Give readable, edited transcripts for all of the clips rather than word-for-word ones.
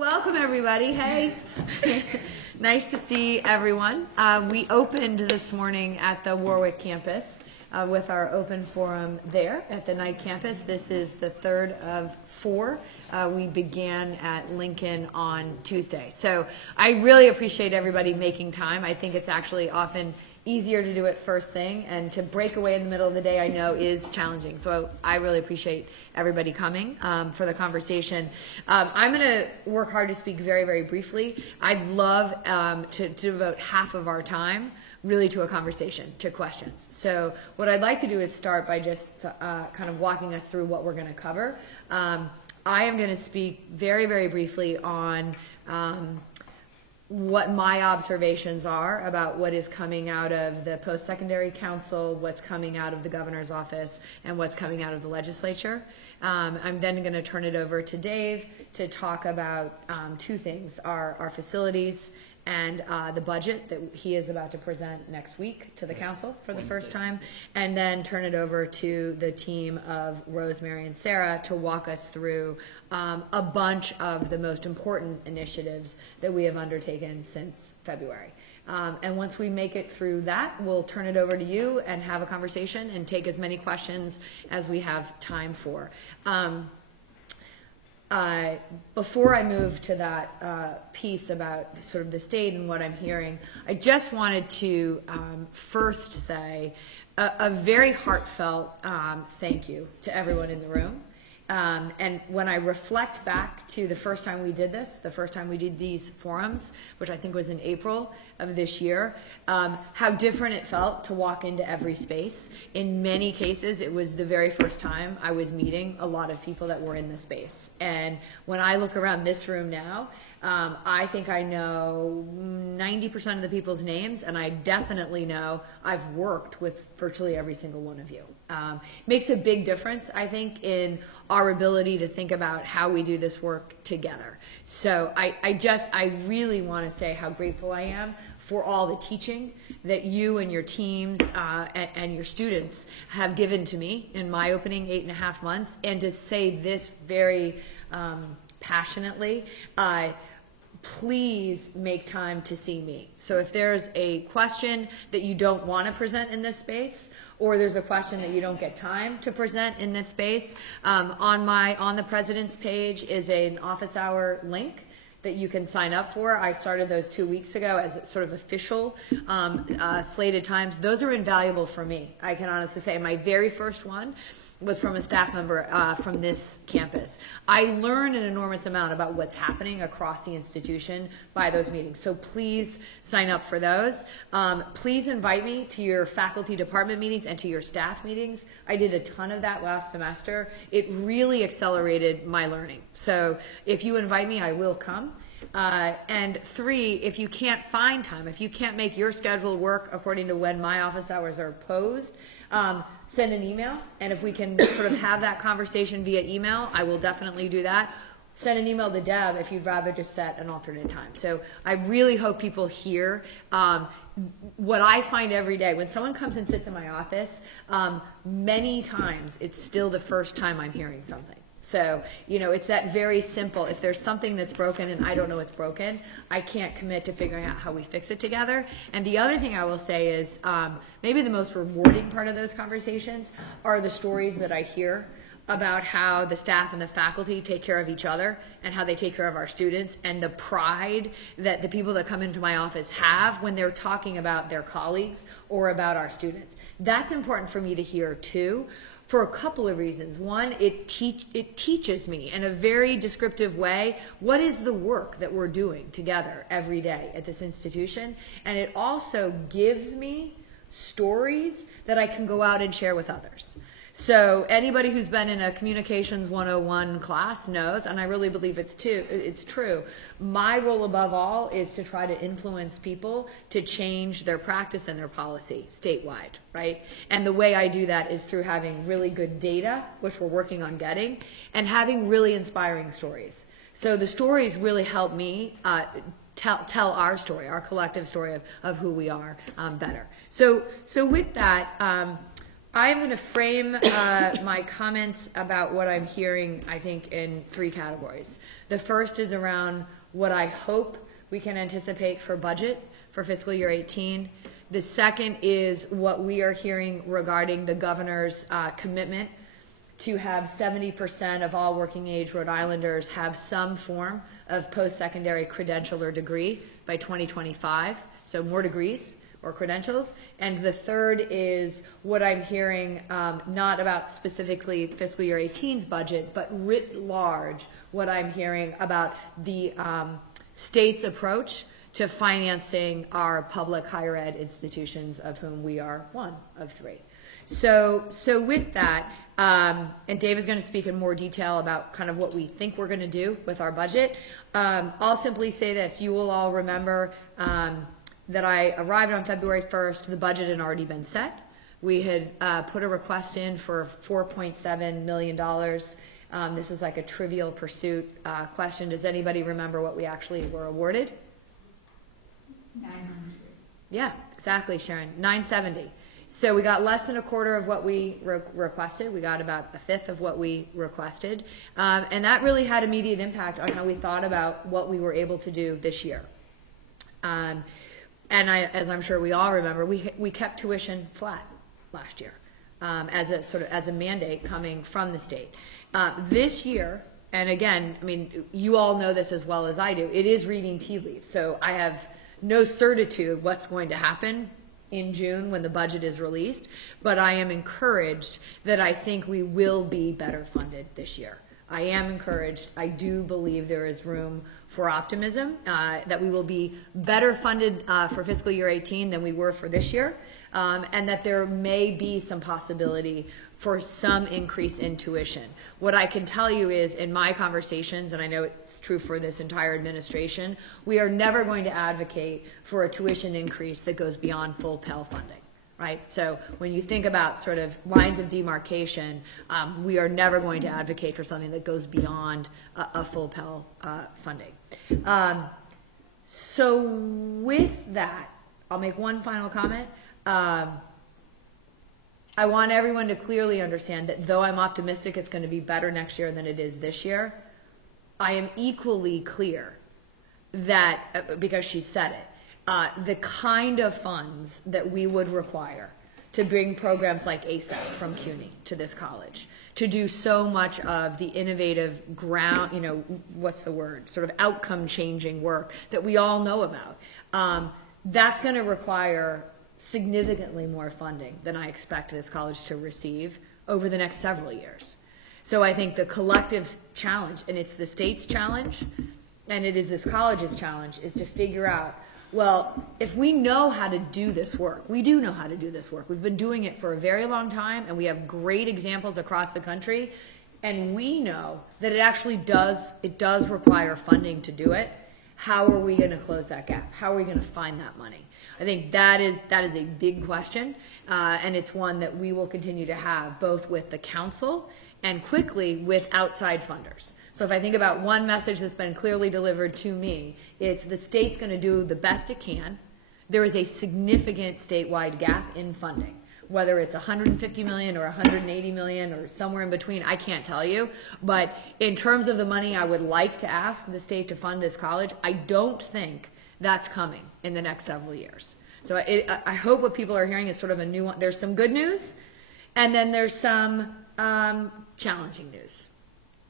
Welcome everybody. Hey. Nice to see everyone. We opened this morning at the Warwick campus with our open forum there at the Knight campus. This is the third of four. We began at Lincoln on Tuesday. So I really appreciate everybody making time. I think it's actually often easier to do it first thing, and to break away in the middle of the day I know is challenging. So I really appreciate everybody coming for the conversation. I'm going to work hard to speak very, very briefly. I'd love to devote half of our time really to a conversation, to questions. So what I'd like to do is start by just kind of walking us through what we're going to cover. I am going to speak very, very briefly on what my observations are about what is coming out of the Post-Secondary Council, what's coming out of the governor's office, and what's coming out of the legislature. I'm then going to turn it over to Dave to talk about two things, our facilities and the budget that he is about to present next week to the council for the first time, and then turn it over to the team of Rosemary and Sarah to walk us through a bunch of the most important initiatives that we have undertaken since February. And once we make it through that, we'll turn it over to you and have a conversation and take as many questions as we have time for. Before I move to that piece about sort of the state and what I'm hearing, I just wanted to first say a very heartfelt thank you to everyone in the room. And when I reflect back to the first time we did this, the first time we did these forums, which I think was in April of this year, how different it felt to walk into every space. In many cases, it was the very first time I was meeting a lot of people that were in the space. And when I look around this room now, I think I know 90% of the people's names, and I definitely know I've worked with virtually every single one of you. Makes a big difference, I think, in our ability to think about how we do this work together. So I really want to say how grateful I am for all the teaching that you and your teams and your students have given to me in my opening 8.5 months, and to say this very passionately, please make time to see me. So if there's a question that you don't want to present in this space, or there's a question that you don't get time to present in this space, on the president's page is an office hour link that you can sign up for. I started those 2 weeks ago as sort of official slated times. Those are invaluable for me. I can honestly say my very first one was from a staff member from this campus. I learned an enormous amount about what's happening across the institution by those meetings. So please sign up for those. Please invite me to your faculty department meetings and to your staff meetings. I did a ton of that last semester. It really accelerated my learning. So if you invite me, I will come. And 3, if you can't find time, if you can't make your schedule work according to when my office hours are posed, send an email, and if we can sort of have that conversation via email, I will definitely do that. Send an email to Deb if you'd rather just set an alternate time. So I really hope people hear what I find every day. When someone comes and sits in my office, many times it's still the first time I'm hearing something. So, it's that very simple. If there's something that's broken and I don't know it's broken, I can't commit to figuring out how we fix it together. And the other thing I will say is maybe the most rewarding part of those conversations are the stories that I hear about how the staff and the faculty take care of each other and how they take care of our students, and the pride that the people that come into my office have when they're talking about their colleagues or about our students. That's important for me to hear too, for a couple of reasons. One, it teaches me in a very descriptive way what is the work that we're doing together every day at this institution, and it also gives me stories that I can go out and share with others. So anybody who's been in a Communications 101 class knows, and I really believe it's true, my role above all is to try to influence people to change their practice and their policy statewide, right? And the way I do that is through having really good data, which we're working on getting, and having really inspiring stories. So the stories really help me tell our story, our collective story of who we are better. So with that, I'm going to frame my comments about what I'm hearing, I think, in three categories. The first is around what I hope we can anticipate for budget for fiscal year 18. The second is what we are hearing regarding the governor's commitment to have 70% of all working age Rhode Islanders have some form of post-secondary credential or degree by 2025, so more degrees or credentials. And the third is what I'm hearing, not about specifically fiscal year 18's budget, but writ large, what I'm hearing about the state's approach to financing our public higher ed institutions, of whom we are one of three. So with that, and Dave is going to speak in more detail about kind of what we think we're going to do with our budget. I'll simply say this. You will all remember that I arrived on February 1st. The budget had already been set. We had put a request in for $4.7 million. This is like a trivial pursuit question. Does anybody remember what we actually were awarded? 900. Yeah, exactly, Sharon. 970. So we got less than a quarter of what we requested. We got about a fifth of what we requested. And that really had immediate impact on how we thought about what we were able to do this year. And as I'm sure we all remember, we kept tuition flat last year as a mandate coming from the state. This year, and again, I mean, you all know this as well as I do, it is reading tea leaves. So I have no certitude what's going to happen in June when the budget is released, but I am encouraged that I think we will be better funded this year. I am encouraged. I do believe there is room for optimism, that we will be better funded for fiscal year 18 than we were for this year, and that there may be some possibility for some increase in tuition. What I can tell you is, in my conversations, and I know it's true for this entire administration, we are never going to advocate for a tuition increase that goes beyond full Pell funding. Right? So when you think about sort of lines of demarcation, we are never going to advocate for something that goes beyond a full Pell funding. So with that, I'll make one final comment. I want everyone to clearly understand that though I'm optimistic it's going to be better next year than it is this year, I am equally clear that, because she said it, the kind of funds that we would require to bring programs like ASAP from CUNY to this college, to do so much of the innovative sort of outcome changing work that we all know about, that's going to require significantly more funding than I expect this college to receive over the next several years. So I think the collective challenge, and it's the state's challenge, and it is this college's challenge, is to figure out, well, if we know how to do this work, we do know how to do this work. We've been doing it for a very long time, and we have great examples across the country, and we know that it does require funding to do it. How are we going to close that gap? How are we going to find that money? I think that is a big question, and it's one that we will continue to have both with the council and quickly with outside funders. So if I think about one message that's been clearly delivered to me, it's the state's going to do the best it can. There is a significant statewide gap in funding. Whether it's 150 million or 180 million or somewhere in between, I can't tell you. But in terms of the money I would like to ask the state to fund this college, I don't think that's coming in the next several years. So I hope what people are hearing is sort of a new one. There's some good news, and then there's some challenging news.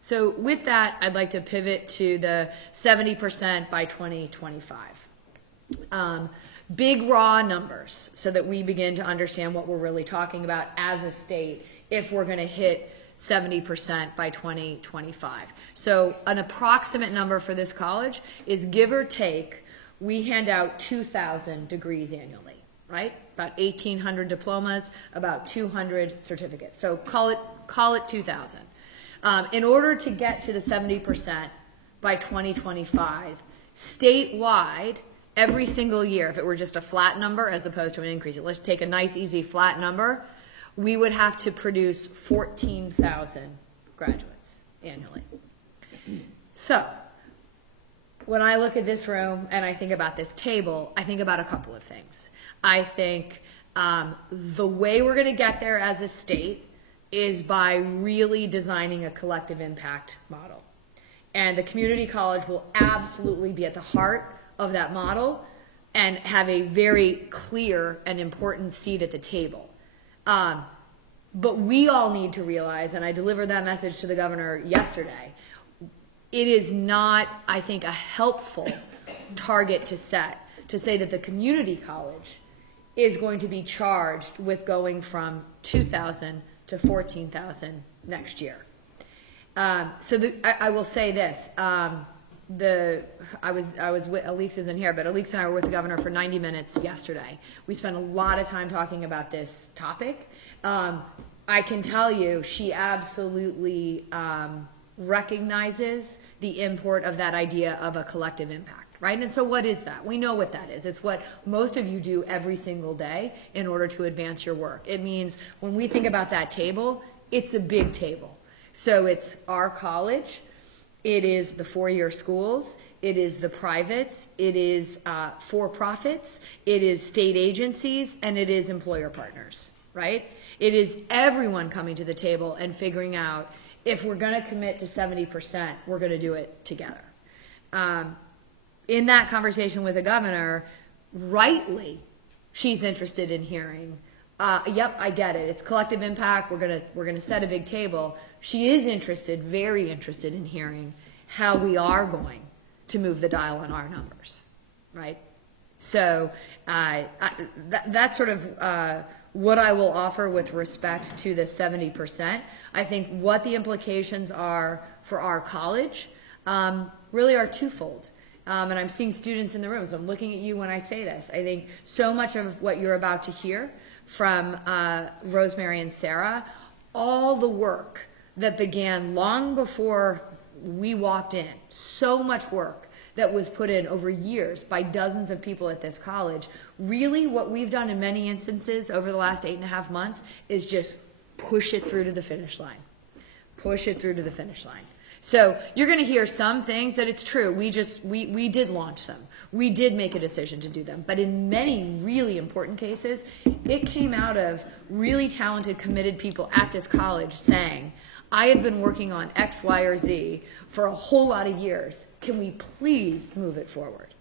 So with that, I'd like to pivot to the 70% by 2025. Big raw numbers so that we begin to understand what we're really talking about as a state if we're going to hit 70% by 2025. So an approximate number for this college is, give or take, we hand out 2,000 degrees annually, right? About 1,800 diplomas, about 200 certificates. So call it 2,000. In order to get to the 70% by 2025, statewide, every single year, if it were just a flat number as opposed to an increase, let's take a nice, easy, flat number, we would have to produce 14,000 graduates annually. So when I look at this room and I think about this table, I think about a couple of things. I think The way we're going to get there as a state is by really designing a collective impact model. And the community college will absolutely be at the heart of that model and have a very clear and important seat at the table. But we all need to realize, and I delivered that message to the governor yesterday, it is not, I think, a helpful target to set to say that the community college is going to be charged with going from 2,000 to 14,000 next year. I will say this. I was with, Alix isn't here, but Alix and I were with the governor for 90 minutes yesterday. We spent a lot of time talking about this topic. I can tell you she absolutely recognizes the import of that idea of a collective impact, right? And so what is that? We know what that is. It's what most of you do every single day in order to advance your work. It means when we think about that table, it's a big table. So it's our college, it is the four-year schools, it is the privates, it is for-profits, it is state agencies, and it is employer partners, right? It is everyone coming to the table and figuring out if we're going to commit to 70%, we're going to do it together. In that conversation with the governor, rightly, she's interested in hearing, yep, I get it. It's collective impact. We're gonna set a big table. She is interested, very interested in hearing how we are going to move the dial on our numbers, right? So that's sort of what I will offer with respect to the 70%. I think what the implications are for our college really are twofold. And I'm seeing students in the room, so I'm looking at you when I say this. I think so much of what you're about to hear from Rosemary and Sarah, all the work that began long before we walked in, so much work that was put in over years by dozens of people at this college. Really what we've done in many instances over the last 8.5 months is just push it through to the finish line. Push it through to the finish line. So you're going to hear some things that it's true. We did launch them. We did make a decision to do them. But in many really important cases, it came out of really talented, committed people at this college saying, I have been working on X, Y, or Z for a whole lot of years. Can we please move it forward?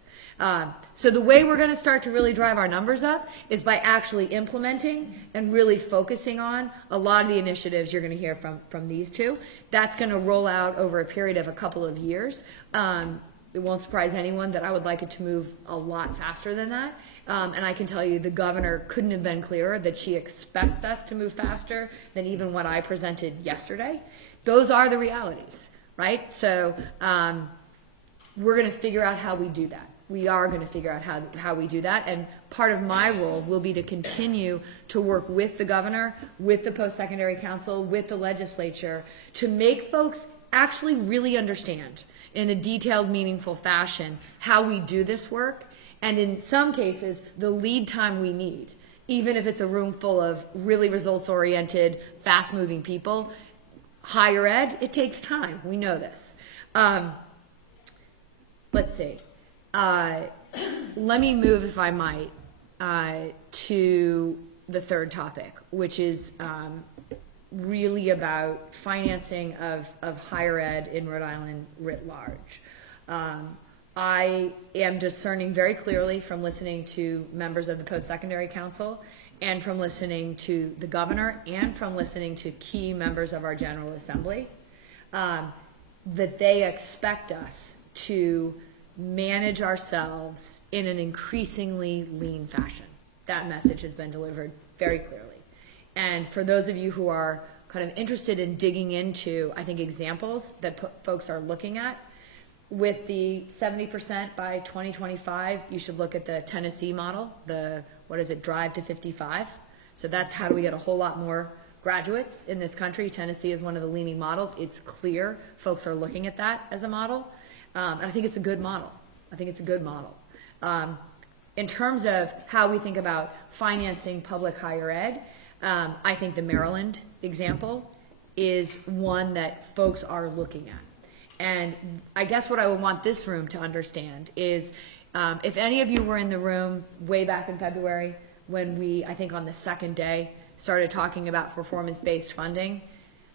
So the way we're going to start to really drive our numbers up is by actually implementing and really focusing on a lot of the initiatives you're going to hear from these two. That's going to roll out over a period of a couple of years. It won't surprise anyone that I would like it to move a lot faster than that. And I can tell you the governor couldn't have been clearer that she expects us to move faster than even what I presented yesterday. Those are the realities, right? So we're going to figure out how we do that. We are going to figure out how we do that. And part of my role will be to continue to work with the governor, with the post-secondary council, with the legislature, to make folks actually really understand in a detailed, meaningful fashion how we do this work. And in some cases, the lead time we need, even if it's a room full of really results-oriented, fast-moving people. Higher ed, it takes time. We know this. Let's see. Let me move, if I might, to the third topic, which is really about financing of higher ed in Rhode Island writ large. I am discerning very clearly from listening to members of the Post-Secondary Council and from listening to the governor and from listening to key members of our General Assembly that they expect us to manage ourselves in an increasingly lean fashion. That message has been delivered very clearly. And for those of you who are kind of interested in digging into, I think, examples that folks are looking at, with the 70% by 2025, you should look at the Tennessee model, the, what is it, Drive to 55. So that's how do we get a whole lot more graduates in this country. Tennessee is one of the leading models. It's clear folks are looking at that as a model. And I think it's a good model. I think it's a good model. In terms of how we think about financing public higher ed, I think the Maryland example is one that folks are looking at. And I guess what I would want this room to understand is if any of you were in the room way back in February when we, I think on the second day, started talking about performance-based funding.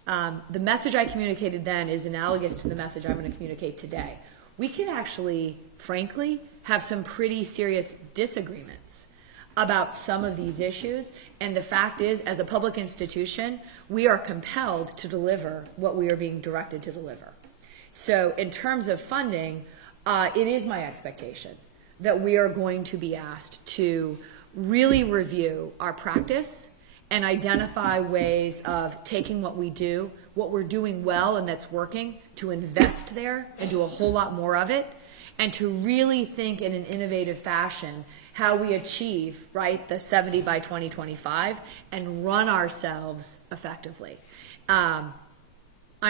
The message I communicated then is analogous to the message I'm going to communicate today. We can actually, frankly, have some pretty serious disagreements about some of these issues, and the fact is, as a public institution, we are compelled to deliver what we are being directed to deliver. So in terms of funding, it is my expectation that we are going to be asked to really review our practice and identify ways of taking what we do, what we're doing well and that's working, to invest there and do a whole lot more of it, and to really think in an innovative fashion how we achieve, right, the 70 by 2025 and run ourselves effectively. I'm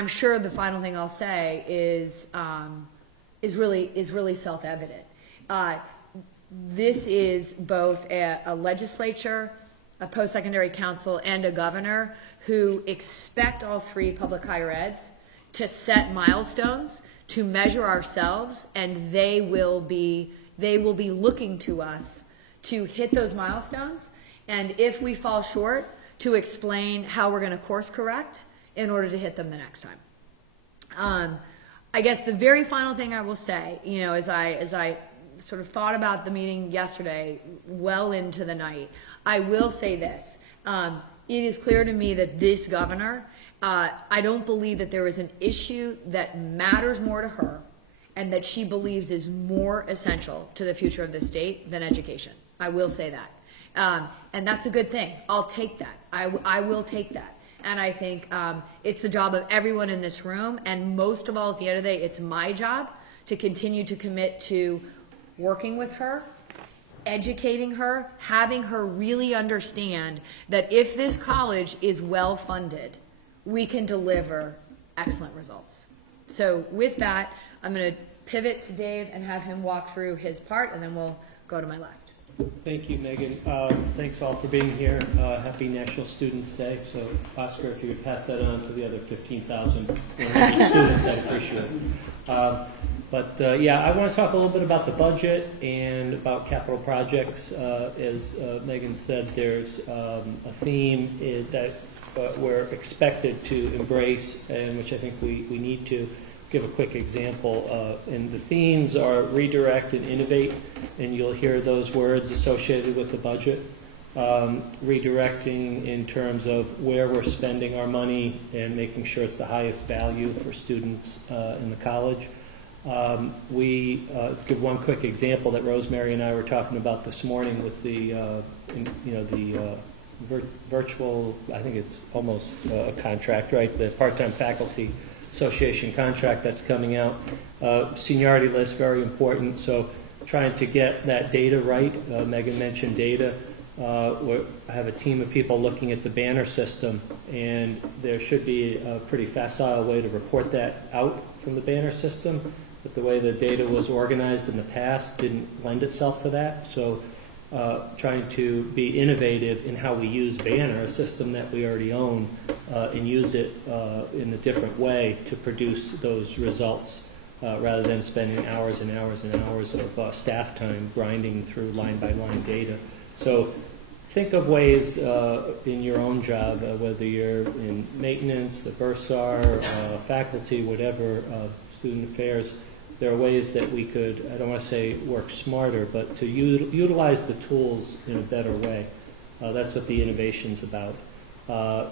sure the final thing I'll say is really self-evident. This is both a legislature, a post-secondary council, and a governor who expect all three public higher eds to set milestones, to measure ourselves, and they will be looking to us to hit those milestones, and if we fall short, to explain how we're going to course correct in order to hit them the next time. I guess the very final thing I will say, you know, as I sort of thought about the meeting yesterday well into the night, I will say this. It is clear to me that this governor, I don't believe that there is an issue that matters more to her and that she believes is more essential to the future of the state than education. I will say that. And that's a good thing. I'll take that. I will take that. And I think it's the job of everyone in this room, and most of all, at the end of the day, it's my job to continue to commit to working with her, educating her, having her really understand that if this college is well funded, we can deliver excellent results. So with that, I'm going to pivot to Dave and have him walk through his part, and then we'll go to my left. Thank you, Megan. Thanks all for being here. Happy National Students Day. So, Oscar, if you would pass that on to the other 15,000 students, I'd appreciate it. Yeah, I want to talk a little bit about the budget and about capital projects. As Megan said, there's a theme that we're expected to embrace, and which I think we need to give a quick example. And the themes are redirect and innovate, and you'll hear those words associated with the budget. Redirecting in terms of where we're spending our money and making sure it's the highest value for students in the college. We give one quick example that Rosemary and I were talking about this morning with the virtual, I think it's almost a contract, right? The part-time faculty association contract that's coming out. Seniority list, very important. So trying to get that data right. Megan mentioned data. I have a team of people looking at the banner system, and there should be a pretty facile way to report that out from the banner system. But the way the data was organized in the past didn't lend itself to that. So trying to be innovative in how we use Banner, a system that we already own, and use it in a different way to produce those results rather than spending hours and hours and hours of staff time grinding through line-by-line data. So think of ways in your own job, whether you're in maintenance, the bursar, faculty, whatever, student affairs, there are ways that we could, I don't want to say work smarter, but to utilize the tools in a better way. That's what the innovation's about.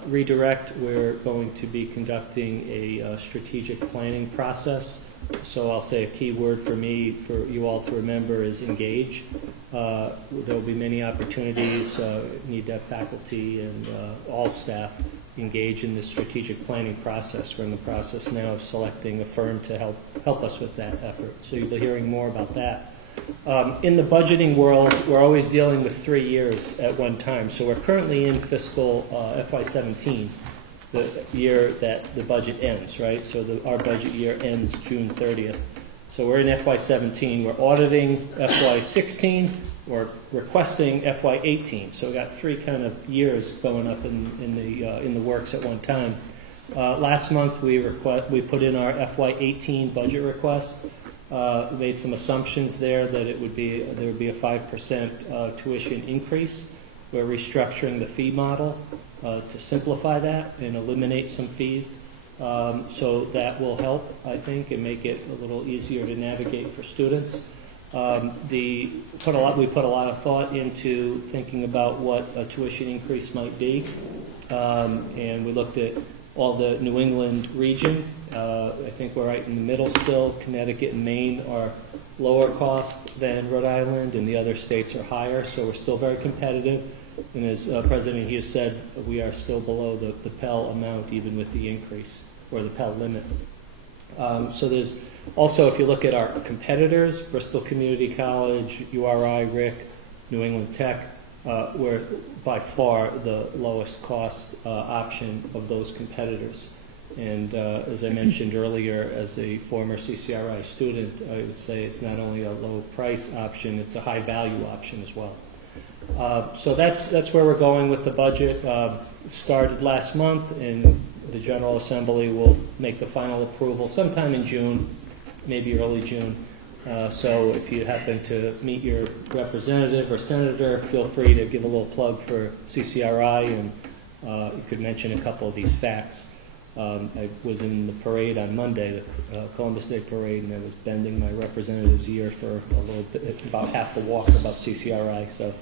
Redirect, we're going to be conducting a strategic planning process. So I'll say a key word for me, for you all to remember, is engage. There will be many opportunities. Need to have faculty and all staff engage in this strategic planning process. We're in the process now of selecting a firm to help us with that effort. So you'll be hearing more about that. In the budgeting world, we're always dealing with 3 years at one time. So we're currently in fiscal FY17, the year that the budget ends, right? So our budget year ends June 30th. So we're in FY17. We're auditing FY16. We're requesting FY18. So we got 3 kind of years going up in the works at one time. Last month we put in our FY18 budget request. We made some assumptions there that there would be a 5% tuition increase. We're restructuring the fee model to simplify that and eliminate some fees. So that will help, I think, and make it a little easier to navigate for students. We put a lot of thought into thinking about what a tuition increase might be, and we looked at all the New England region. I think we're right in the middle still. Connecticut and Maine are lower cost than Rhode Island, and the other states are higher, so we're still very competitive. And as President Hughes said, we are still below the Pell amount, even with the increase, or the Pell limit. So there's also, if you look at our competitors, Bristol Community College, URI, RIC, New England Tech, we're by far the lowest cost option of those competitors. And as I mentioned earlier, as a former CCRI student, I would say it's not only a low price option, it's a high value option as well. So that's where we're going with the budget. Started last month, and the General Assembly will make the final approval sometime in June, maybe early June. So if you happen to meet your representative or senator, feel free to give a little plug for CCRI, and you could mention a couple of these facts. I was in the parade on Monday, the Columbus Day parade, and I was bending my representative's ear for a little bit, about half the walk about CCRI. So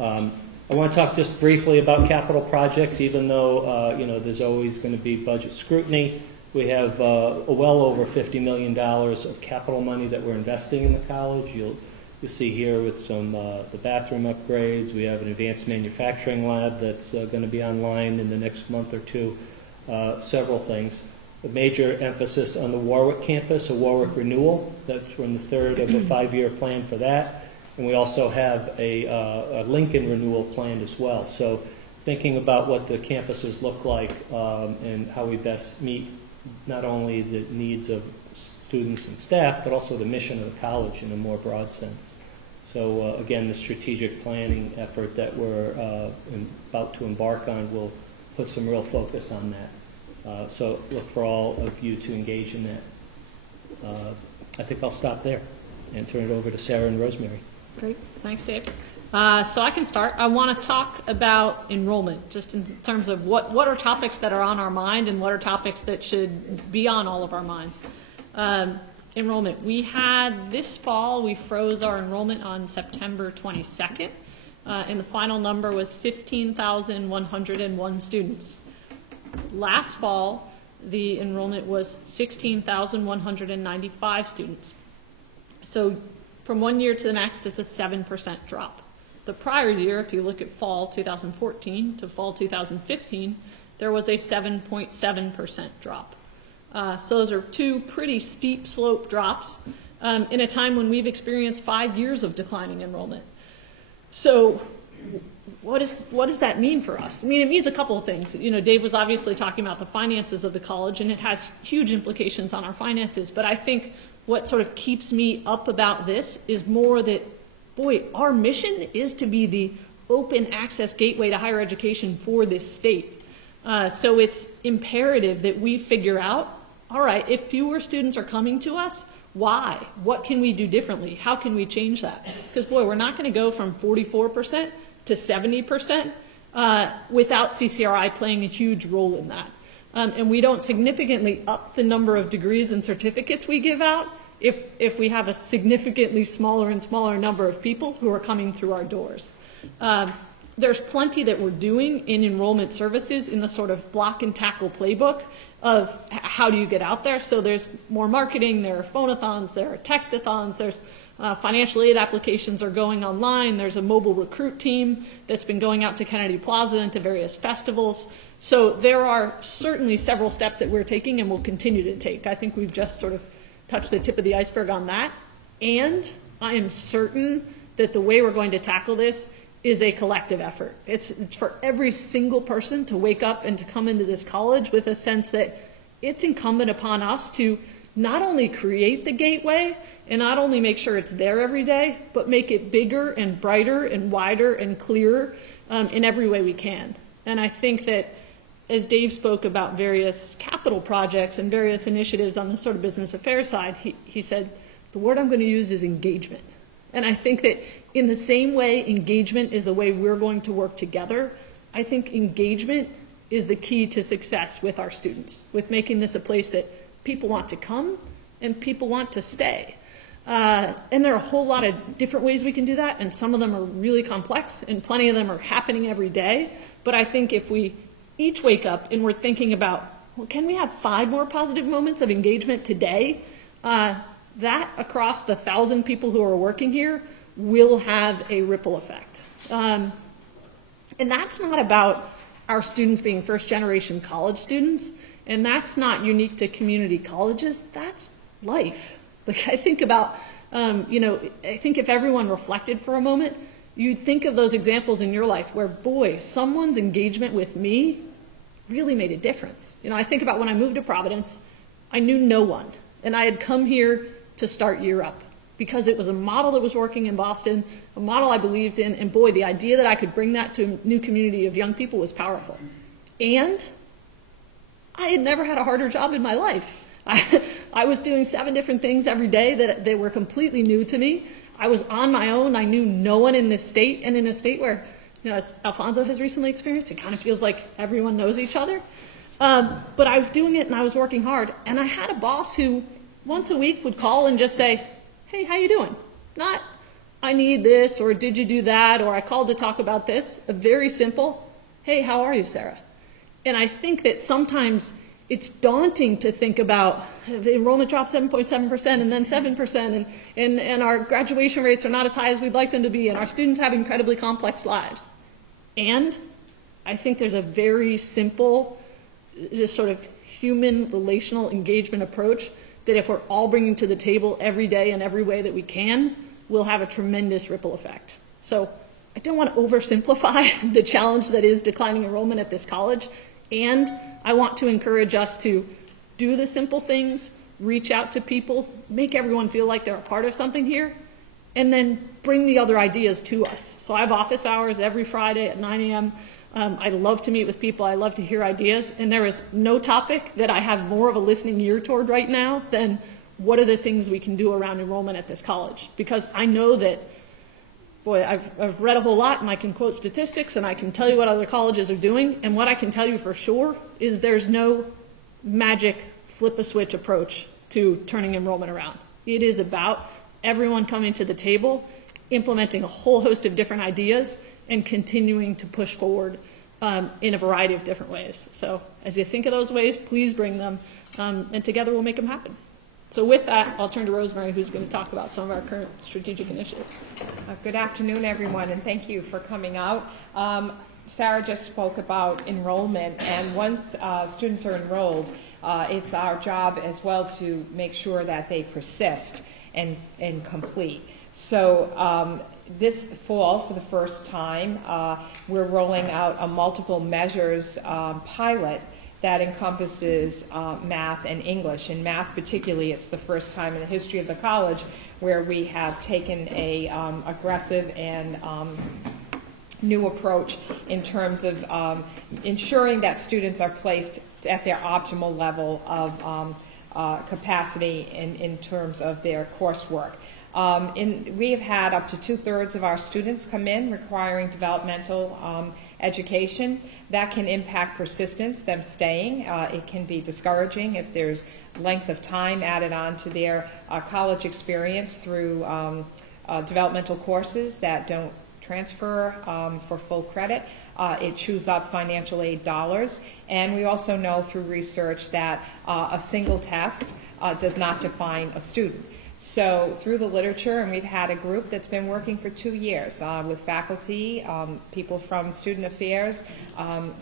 I want to talk just briefly about capital projects, even though there's always going to be budget scrutiny. We have well over $50 million of capital money that we're investing in the college. You'll see here with some the bathroom upgrades. We have an advanced manufacturing lab that's going to be online in the next month or two. Several things. A major emphasis on the Warwick campus, a Warwick renewal. We're in the third of a 5-year plan for that. And we also have a Lincoln renewal plan as well. So thinking about what the campuses look like and how we best meet not only the needs of students and staff, but also the mission of the college in a more broad sense. So again, the strategic planning effort that we're about to embark on will put some real focus on that. So look for all of you to engage in that. I think I'll stop there and turn it over to Sarah and Rosemary. Great. Thanks, Dave. So I can start. I want to talk about enrollment, just in terms of what are topics that are on our mind and what are topics that should be on all of our minds. Enrollment. We had this fall, we froze our enrollment on September 22nd, and the final number was 15,101 students. Last fall, the enrollment was 16,195 students. So from one year to the next, it's a 7% drop. The prior year, if you look at fall 2014 to fall 2015, there was a 7.7% drop. So those are two pretty steep slope drops in a time when we've experienced 5 years of declining enrollment. So what does that mean for us? I mean, it means a couple of things. Dave was obviously talking about the finances of the college, and it has huge implications on our finances. But I think what sort of keeps me up about this is more that, boy, our mission is to be the open access gateway to higher education for this state. So it's imperative that we figure out, all right, if fewer students are coming to us, why? What can we do differently? How can we change that? Because, boy, we're not going to go from 44% to 70% without CCRI playing a huge role in that. And we don't significantly up the number of degrees and certificates we give out if we have a significantly smaller and smaller number of people who are coming through our doors. There's plenty that we're doing in enrollment services in the sort of block and tackle playbook of how do you get out there. So there's more marketing, there are phone-a-thons, there are text-a-thons, there's financial aid applications are going online, there's a mobile recruit team that's been going out to Kennedy Plaza and to various festivals. So there are certainly several steps that we're taking and will continue to take. I think we've just sort of touched the tip of the iceberg on that. And I am certain that the way we're going to tackle this is a collective effort. It's for every single person to wake up and to come into this college with a sense that it's incumbent upon us to not only create the gateway and not only make sure it's there every day, but make it bigger and brighter and wider and clearer in every way we can. And I think that as Dave spoke about various capital projects and various initiatives on the sort of business affairs side, he said, the word I'm going to use is engagement. And I think that in the same way engagement is the way we're going to work together, I think engagement is the key to success with our students, with making this a place that people want to come and people want to stay. And there are a whole lot of different ways we can do that, and some of them are really complex, and plenty of them are happening every day. But I think if we each wake up and we're thinking about, well, can we have 5 more positive moments of engagement today? That across the 1,000 people who are working here will have a ripple effect. And that's not about our students being first-generation college students, and that's not unique to community colleges. That's life. Like, I think about, I think if everyone reflected for a moment, you'd think of those examples in your life where, boy, someone's engagement with me really made a difference. I think about when I moved to Providence, I knew no one, and I had come here to start Year Up because it was a model that was working in Boston, a model I believed in, and boy, the idea that I could bring that to a new community of young people was powerful. And I had never had a harder job in my life. I was doing 7 different things every day that they were completely new to me. I was on my own. I knew no one in this state, and in a state where, as Alfonso has recently experienced, it kind of feels like everyone knows each other. But I was doing it, and I was working hard. And I had a boss who once a week would call and just say, hey, how you doing? Not, I need this, or did you do that, or I called to talk about this. A very simple, hey, how are you, Sarah? And I think that sometimes it's daunting to think about the enrollment dropped 7.7% and then 7%, and our graduation rates are not as high as we'd like them to be, and our students have incredibly complex lives. And I think there's a very simple, just sort of human relational engagement approach that if we're all bringing to the table every day in every way that we can, will have a tremendous ripple effect. So I don't want to oversimplify the challenge that is declining enrollment at this college, and I want to encourage us to do the simple things, reach out to people, make everyone feel like they're a part of something here, and then bring the other ideas to us. So I have office hours every Friday at 9 a.m. I love to meet with people. I love to hear ideas. And there is no topic that I have more of a listening ear toward right now than what are the things we can do around enrollment at this college. Because I know that, boy, I've read a whole lot, and I can quote statistics, and I can tell you what other colleges are doing. And what I can tell you for sure is there's no magic flip-a-switch approach to turning enrollment around. It is about everyone coming to the table, implementing a whole host of different ideas, and continuing to push forward in a variety of different ways. So as you think of those ways, please bring them, and together we'll make them happen. So with that, I'll turn to Rosemary, who's going to talk about some of our current strategic initiatives. Good afternoon, everyone, and thank you for coming out. Sarah just spoke about enrollment, and once students are enrolled, it's our job as well to make sure that they persist and complete. So this fall, for the first time, we're rolling out a multiple measures pilot that encompasses math and English. In math particularly, it's the first time in the history of the college where we have taken a aggressive and new approach in terms of ensuring that students are placed at their optimal level of capacity in terms of their coursework. We have had up to 2/3 of our students come in requiring developmental education. That can impact persistence, them staying. It can be discouraging if there's length of time added on to their college experience through developmental courses that don't transfer for full credit. It chews up financial aid dollars. And we also know through research that a single test does not define a student. So through the literature, and we've had a group that's been working for 2 years with faculty, people from student affairs,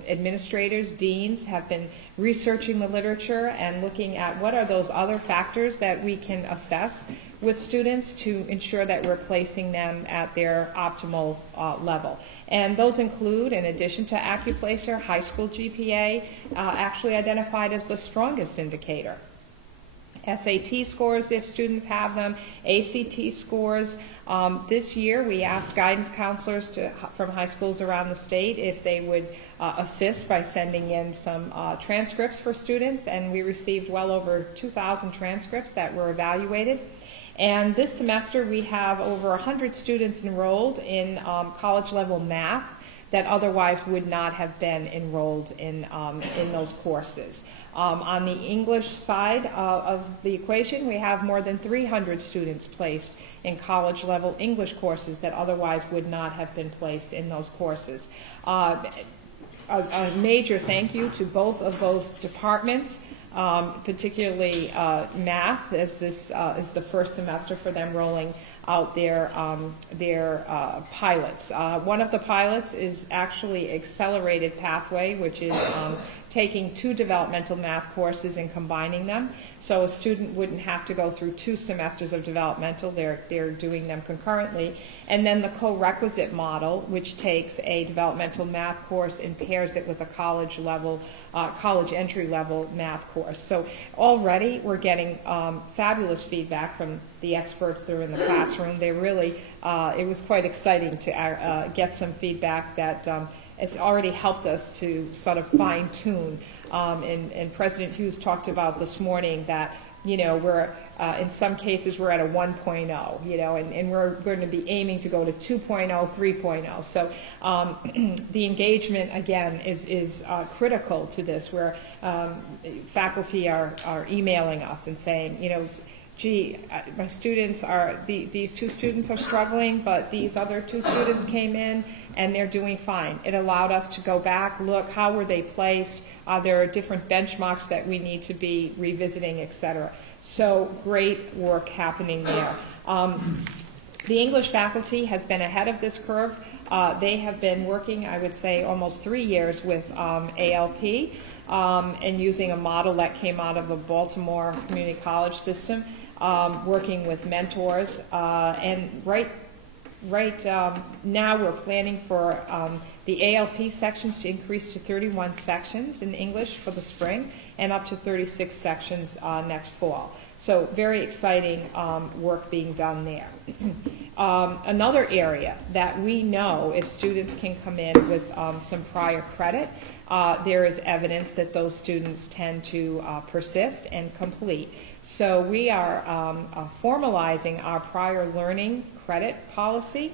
administrators, deans have been researching the literature and looking at what are those other factors that we can assess with students to ensure that we're placing them at their optimal level. And those include, in addition to AccuPlacer, high school GPA, actually identified as the strongest indicator. SAT scores, if students have them, ACT scores. This year, we asked guidance counselors from high schools around the state if they would assist by sending in some transcripts for students, and we received well over 2,000 transcripts that were evaluated. And this semester, we have over 100 students enrolled in college-level math that otherwise would not have been enrolled in those courses. On the English side of the equation, we have more than 300 students placed in college-level English courses that otherwise would not have been placed in those courses. A major thank you to both of those departments, particularly math, as this is the first semester for them rolling out their pilots. One of the pilots is actually Accelerated Pathway, which is taking 2 developmental math courses and combining them. So a student wouldn't have to go through 2 semesters of developmental. They're doing them concurrently. And then the co-requisite model, which takes a developmental math course and pairs it with a college entry level math course. So already we're getting fabulous feedback from the experts that are in the classroom. They really, it was quite exciting to get some feedback that it's already helped us to sort of fine tune. And President Hughes talked about this morning that, you know, we're, in some cases we're at a 1.0, you know, and we're going to be aiming to go to 2.0, 3.0. So the engagement, again, is critical to this, where faculty are emailing us and saying, you know, gee, my students are, these 2 students are struggling, but these other 2 students came in and they're doing fine. It allowed us to go back, look, how were they placed? There are different benchmarks that we need to be revisiting, et cetera. So great work happening there. The English faculty has been ahead of this curve. They have been working, I would say, almost 3 years with ALP and using a model that came out of the Baltimore Community College system, working with mentors. And right now we're planning for the ALP sections to increase to 31 sections in English for the spring and up to 36 sections next fall. So very exciting work being done there. Another area that we know if students can come in with some prior credit, there is evidence that those students tend to persist and complete. So we are formalizing our prior learning credit policy.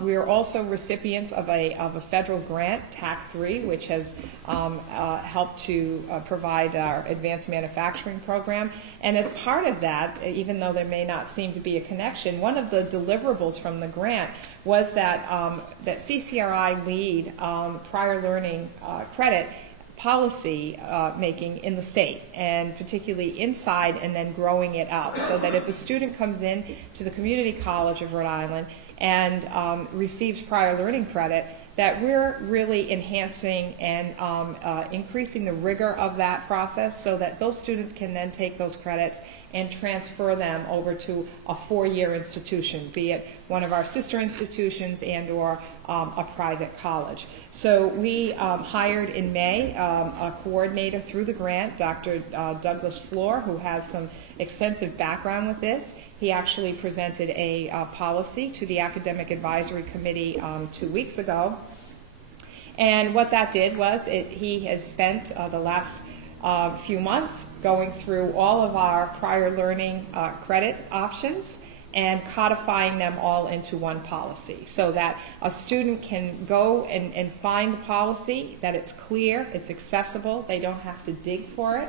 We are also recipients of a federal grant, TAC3, which has helped to provide our advanced manufacturing program. And as part of that, even though there may not seem to be a connection, one of the deliverables from the grant was that, that CCRI lead prior learning credit policy making in the state, and particularly inside and then growing it out, so that if a student comes in to the Community College of Rhode Island and receives prior learning credit, that we're really enhancing and increasing the rigor of that process so that those students can then take those credits and transfer them over to a 4-year institution, be it one of our sister institutions and or a private college. So we hired in May a coordinator through the grant, Dr. Douglas Floor, who has some extensive background with this. He actually presented a policy to the Academic Advisory Committee 2 weeks ago. And what that did was he has spent the last few months going through all of our prior learning credit options and codifying them all into one policy so that a student can go and find the policy, that it's clear, it's accessible, they don't have to dig for it.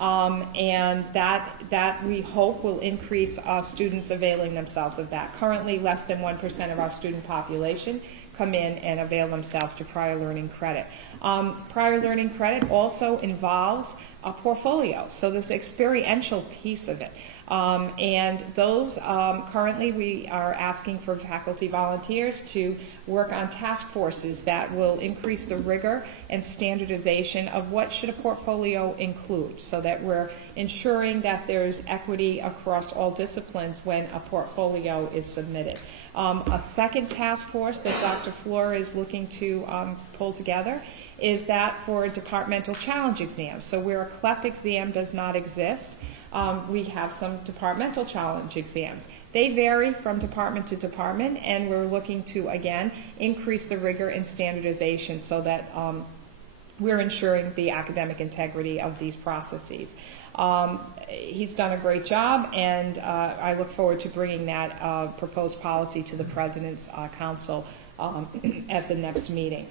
And that we hope will increase students availing themselves of that. Currently, less than 1% of our student population come in and avail themselves to prior learning credit. Prior learning credit also involves a portfolio, so this experiential piece of it. And those, currently we are asking for faculty volunteers to work on task forces that will increase the rigor and standardization of what should a portfolio include, so that we're ensuring that there's equity across all disciplines when a portfolio is submitted. A second task force that Dr. Floor is looking to pull together is that for departmental challenge exams. So where a CLEP exam does not exist, we have some departmental challenge exams. They vary from department to department, and we're looking to, again, increase the rigor and standardization so that we're ensuring the academic integrity of these processes. He's done a great job, and I look forward to bringing that proposed policy to the President's Council at the next meeting.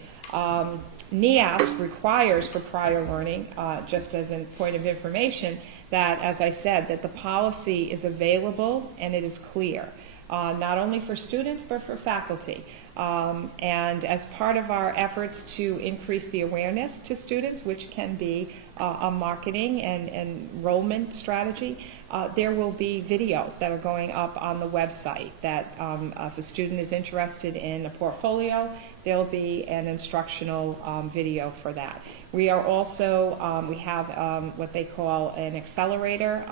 NEASC requires for prior learning, just as a point of information, that, as I said, that the policy is available and it is clear, not only for students but for faculty. And as part of our efforts to increase the awareness to students, which can be a marketing and enrollment strategy, there will be videos that are going up on the website that if a student is interested in a portfolio, there'll be an instructional video for that. We are also, we have what they call an accelerator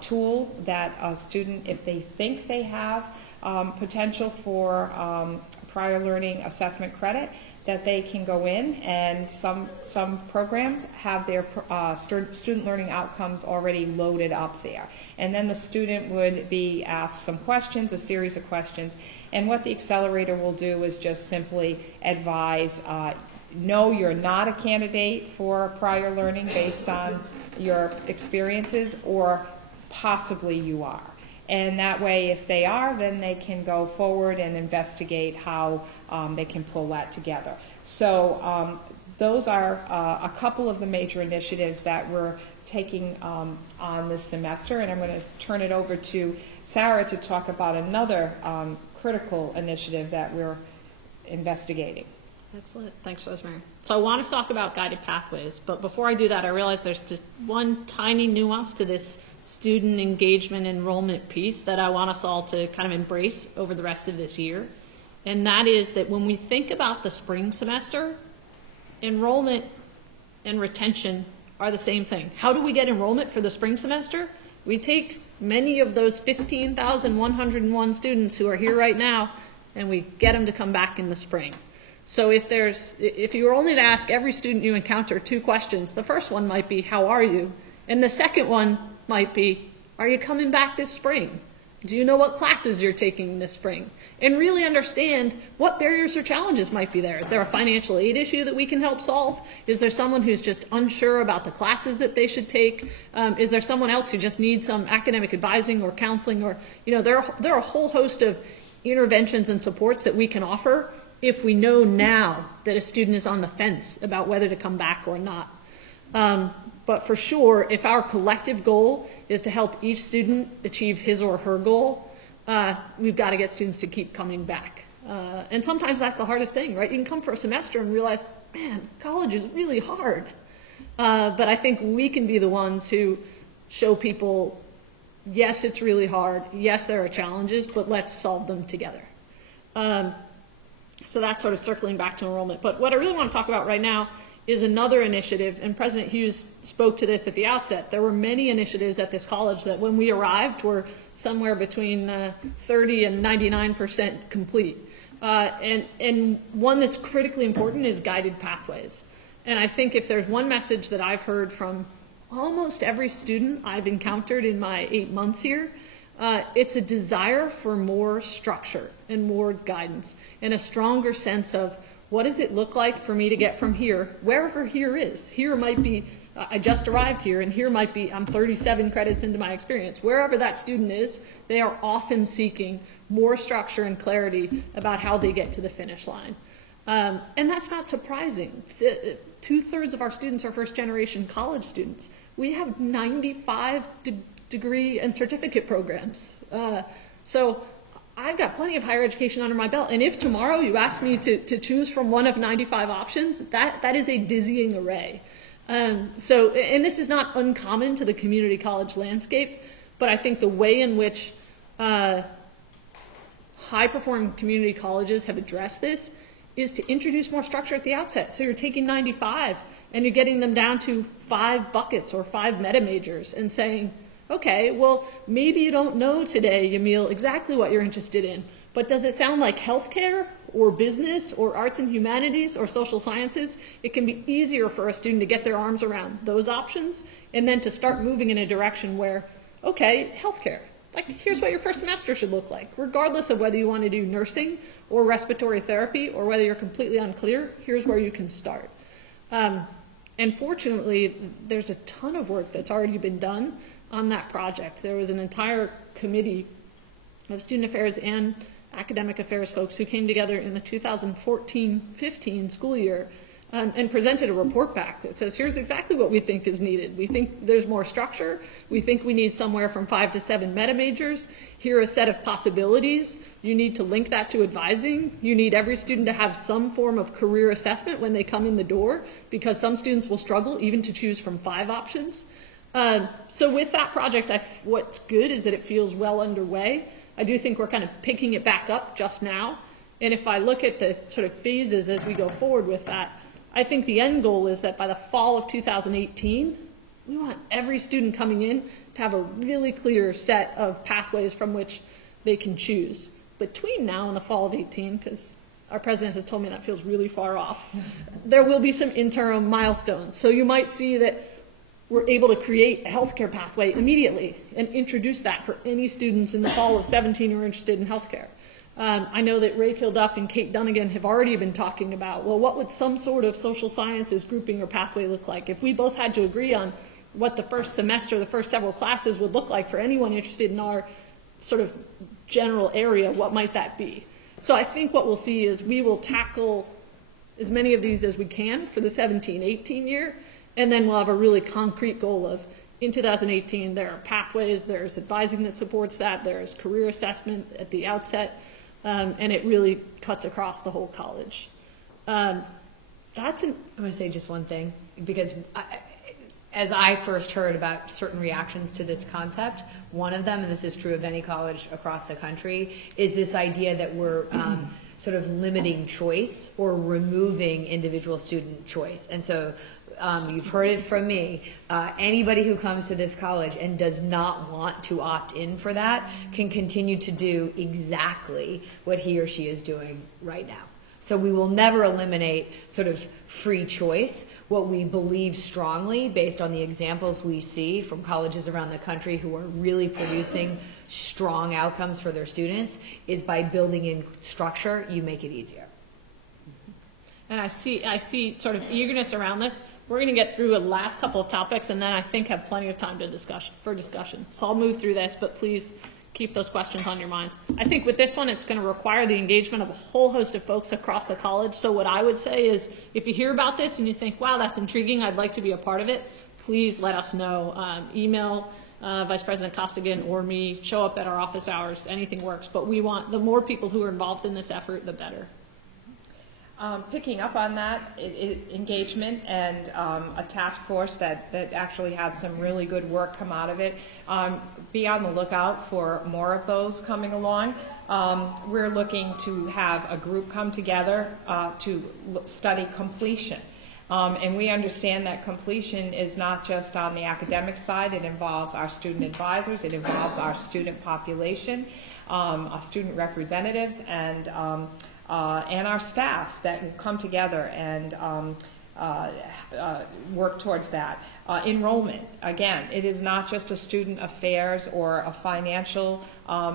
tool that a student, if they think they have potential for prior learning assessment credit, that they can go in, and some programs have their student learning outcomes already loaded up there. And then the student would be asked some questions, a series of questions, and what the accelerator will do is just simply advise, no, you're not a candidate for prior learning based on your experiences, or possibly you are. And that way, if they are, then they can go forward and investigate how they can pull that together. So those are a couple of the major initiatives that we're taking on this semester. And I'm going to turn it over to Sarah to talk about another critical initiative that we're investigating. Excellent. Thanks, Rosemary. So I want to talk about guided pathways, but before I do that, I realize there's just one tiny nuance to this student engagement enrollment piece that I want us all to kind of embrace over the rest of this year. And that is that when we think about the spring semester, enrollment and retention are the same thing. How do we get enrollment for the spring semester? We take many of those 15,101 students who are here right now, and we get them to come back in the spring. So if you were only to ask every student you encounter 2 questions, the first one might be, how are you? And the second one might be, are you coming back this spring? Do you know what classes you're taking this spring? And really understand what barriers or challenges might be there. Is there a financial aid issue that we can help solve? Is there someone who's just unsure about the classes that they should take? Is there someone else who just needs some academic advising or counseling? Or, there are a whole host of interventions and supports that we can offer if we know now that a student is on the fence about whether to come back or not. But for sure, if our collective goal is to help each student achieve his or her goal, we've got to get students to keep coming back. And sometimes that's the hardest thing, right? You can come for a semester and realize, man, college is really hard. But I think we can be the ones who show people, yes, it's really hard. Yes, there are challenges, but let's solve them together. So that's sort of circling back to enrollment. But what I really want to talk about right now is another initiative, and President Hughes spoke to this at the outset. There were many initiatives at this college that when we arrived were somewhere between 30 and 99% complete. And one that's critically important is guided pathways. And I think if there's one message that I've heard from almost every student I've encountered in my 8 months here, it's a desire for more structure and more guidance and a stronger sense of, what does it look like for me to get from here, wherever here is? Here might be, I just arrived here, and here might be, I'm 37 credits into my experience. Wherever that student is, they are often seeking more structure and clarity about how they get to the finish line. And that's not surprising. 2/3 of our students are first-generation college students. We have 95 degree and certificate programs. So I've got plenty of higher education under my belt, and if tomorrow you ask me to choose from one of 95 options, that is a dizzying array. And this is not uncommon to the community college landscape, but I think the way in which high-performing community colleges have addressed this is to introduce more structure at the outset. So you're taking 95 and you're getting them down to 5 buckets or 5 meta majors and saying, okay, well, maybe you don't know today, Yamil, exactly what you're interested in, but does it sound like healthcare or business or arts and humanities or social sciences? It can be easier for a student to get their arms around those options and then to start moving in a direction where, okay, healthcare. Like, here's what your first semester should look like. Regardless of whether you want to do nursing or respiratory therapy or whether you're completely unclear, here's where you can start. And fortunately, there's a ton of work that's already been done on that project. There was an entire committee of student affairs and academic affairs folks who came together in the 2014-15 school year and presented a report back that says, here's exactly what we think is needed. We think there's more structure. We think we need somewhere from 5 to 7 meta majors. Here are a set of possibilities. You need to link that to advising. You need every student to have some form of career assessment when they come in the door, because some students will struggle even to choose from 5 options. So with that project, what's good is that it feels well underway. I do think we're kind of picking it back up just now. And if I look at the sort of phases as we go forward with that, I think the end goal is that by the fall of 2018, we want every student coming in to have a really clear set of pathways from which they can choose. Between now and the fall of 18, because our president has told me that feels really far off, there will be some interim milestones. So you might see that we're able to create a healthcare pathway immediately and introduce that for any students in the fall of 17 who are interested in healthcare. I know that Ray Kilduff and Kate Dunnigan have already been talking about, well, what would some sort of social sciences grouping or pathway look like? If we both had to agree on what the first semester, the first several classes would look like for anyone interested in our sort of general area, what might that be? So I think what we'll see is we will tackle as many of these as we can for the 17-18 year, and then we'll have a really concrete goal of, in 2018, there are pathways, there's advising that supports that, there's career assessment at the outset, and it really cuts across the whole college. I'm going to say just one thing, because as I first heard about certain reactions to this concept, one of them, and this is true of any college across the country, is this idea that we're sort of limiting choice or removing individual student choice. And so you've heard it from me. Anybody who comes to this college and does not want to opt in for that can continue to do exactly what he or she is doing right now. So we will never eliminate sort of free choice. What we believe strongly, based on the examples we see from colleges around the country who are really producing strong outcomes for their students, is by building in structure, you make it easier. And I see sort of eagerness around this. We're going to get through a last couple of topics and then I think have plenty of time to discussion. So I'll move through this, but please keep those questions on your minds. I think with this one, it's going to require the engagement of a whole host of folks across the college. So what I would say is, if you hear about this and you think, wow, that's intriguing, I'd like to be a part of it, please let us know. Email Vice President Costigan or me, show up at our office hours, anything works. But we want the more people who are involved in this effort, the better. Picking up on that engagement and a task force that actually had some really good work come out of it. Be on the lookout for more of those coming along. We're looking to have a group come together to study completion. And we understand that completion is not just on the academic side. It involves our student advisors. It involves our student population, our student representatives, and our staff that will come together and work towards that. Enrollment, again, it is not just a student affairs or a financial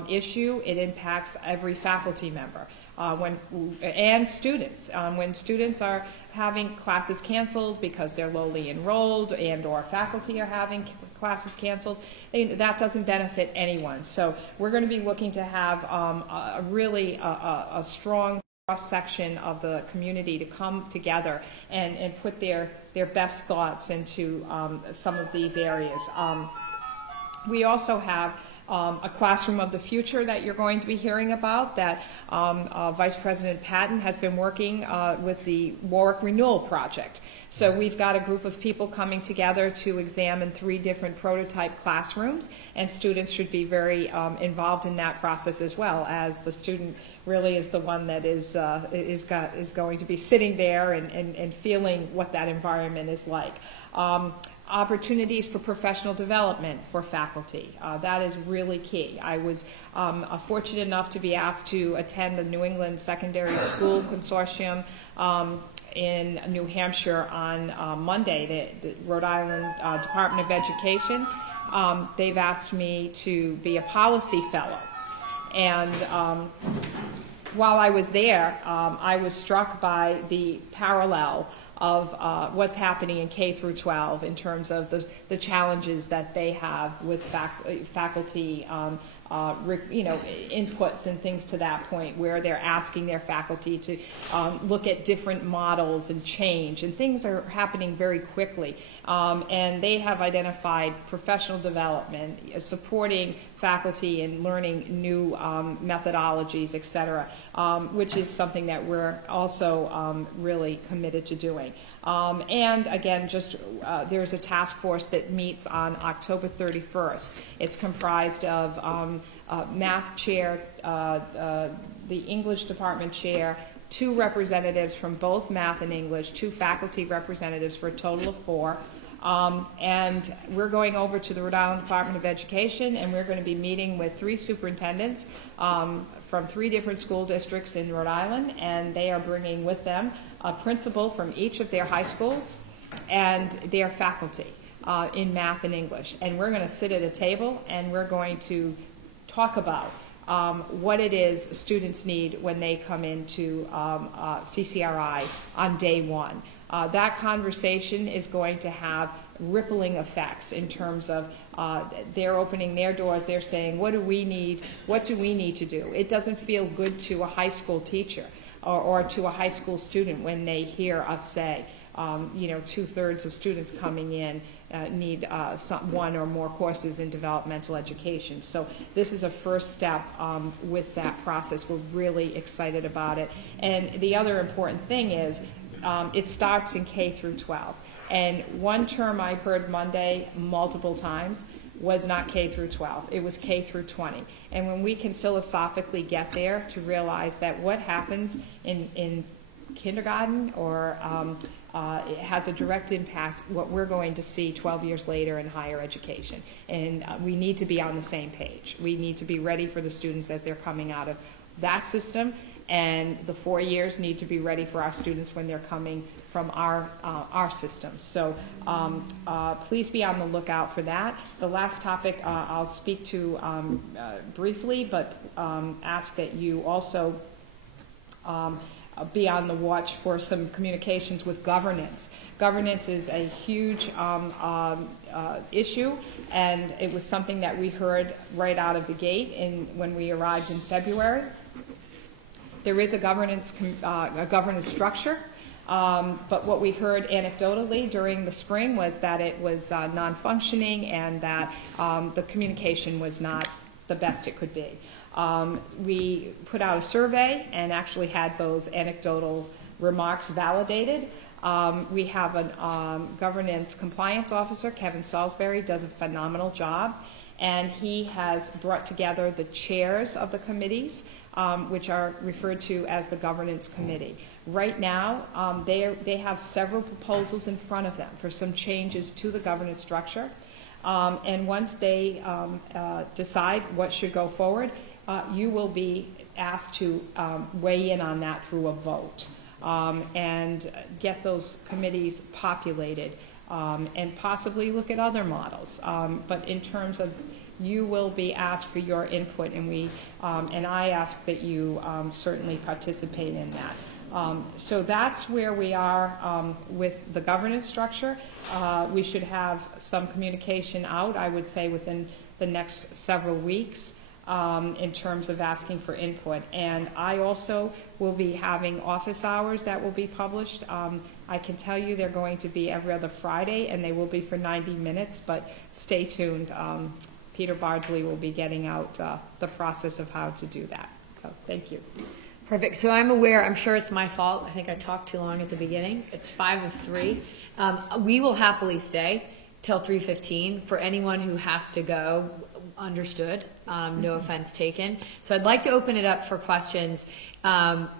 issue. It impacts every faculty member and students. When students are having classes canceled because they're lowly enrolled and or faculty are having classes canceled, that doesn't benefit anyone. So we're going to be looking to have a strong cross-section of the community to come together and put their best thoughts into some of these areas. We also have a classroom of the future that you're going to be hearing about that Vice President Patton has been working with the Warwick Renewal Project. So we've got a group of people coming together to examine 3 different prototype classrooms, and students should be very involved in that process as well, as the student really is the one that is going to be sitting there and feeling what that environment is like. Opportunities for professional development for faculty. That is really key. I was fortunate enough to be asked to attend the New England Secondary School Consortium in New Hampshire on Monday, the Rhode Island Department of Education. They've asked me to be a policy fellow. And while I was there, I was struck by the parallel of what's happening in K through 12 in terms of the challenges that they have with faculty inputs and things to that point, where they're asking their faculty to look at different models and change, and things are happening very quickly. And they have identified professional development, supporting faculty in learning new methodologies, et cetera, which is something that we're also really committed to doing. And again, there's a task force that meets on October 31st. It's comprised of math chair, the English department chair, 2 representatives from both math and English, 2 faculty representatives for a total of 4. And we're going over to the Rhode Island Department of Education, and we're going to be meeting with 3 superintendents from 3 different school districts in Rhode Island, and they are bringing with them a principal from each of their high schools and their faculty in math and English. And we're going to sit at a table, and we're going to talk about what it is students need when they come into CCRI on day 1. That conversation is going to have rippling effects in terms of they're opening their doors, they're saying, what do we need to do? It doesn't feel good to a high school teacher or to a high school student when they hear us say, 2/3 of students coming in need 1 or more courses in developmental education. So this is a first step with that process. We're really excited about it. And the other important thing is it starts in K through 12. And one term I heard Monday multiple times was not K through 12. It was K through 20. And when we can philosophically get there to realize that what happens in kindergarten or it has a direct impact what we're going to see 12 years later in higher education. And we need to be on the same page. We need to be ready for the students as they're coming out of that system, and the 4 years need to be ready for our students when they're coming from our system. So please be on the lookout for that. The last topic I'll speak to briefly, but ask that you also be on the watch for some communications with governance. Governance is a huge issue, and it was something that we heard right out of the gate when we arrived in February. There is a governance structure, but what we heard anecdotally during the spring was that it was non-functioning and that the communication was not the best it could be. We put out a survey and actually had those anecdotal remarks validated. We have a governance compliance officer, Kevin Salisbury, does a phenomenal job, and he has brought together the chairs of the committees, which are referred to as the governance committee. Right now, they have several proposals in front of them for some changes to the governance structure, and once they decide what should go forward, you will be asked to weigh in on that through a vote and get those committees populated and possibly look at other models. But in terms of, you will be asked for your input, and I ask that you certainly participate in that. So that's where we are with the governance structure. We should have some communication out, I would say, within the next several weeks. In terms of asking for input. And I also will be having office hours that will be published. I can tell you they're going to be every other Friday, and they will be for 90 minutes, but stay tuned. Peter Bardsley will be getting out the process of how to do that. So thank you. Perfect. So I'm aware, I'm sure it's my fault. I think I talked too long at the beginning. It's 5 of 3. We will happily stay till 3:15 for anyone who has to go. Understood. No offense taken. So I'd like to open it up for questions.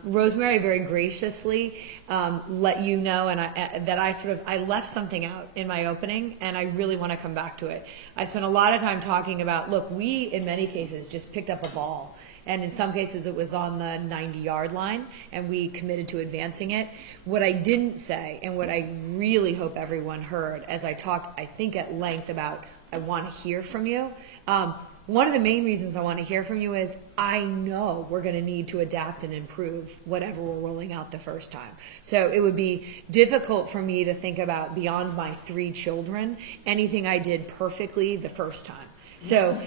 Rosemary very graciously let you know, and I left something out in my opening, and I really want to come back to it. I spent a lot of time talking about, look, we in many cases just picked up a ball, and in some cases it was on the 90-yard line, and we committed to advancing it. What I didn't say, and what I really hope everyone heard as I talked, I think at length about, I want to hear from you, one of the main reasons I want to hear from you is I know we're going to need to adapt and improve whatever we're rolling out the first time. So it would be difficult for me to think about beyond my 3 children, anything I did perfectly the first time. So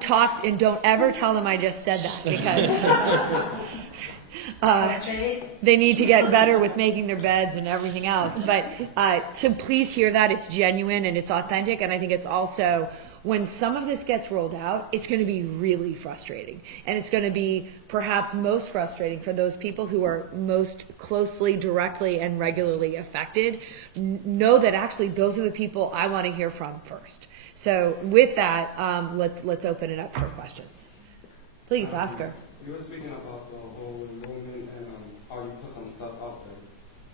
talked, and don't ever tell them I just said that, because they need to get better with making their beds and everything else. But so please hear that it's genuine and it's authentic. And I think it's also, when some of this gets rolled out, it's going to be really frustrating. And it's going to be perhaps most frustrating for those people who are most closely, directly, and regularly affected. Know that actually those are the people I want to hear from first. So with that, let's open it up for questions. Please, Oscar. You were speaking about the whole enrollment and how you put some stuff out there.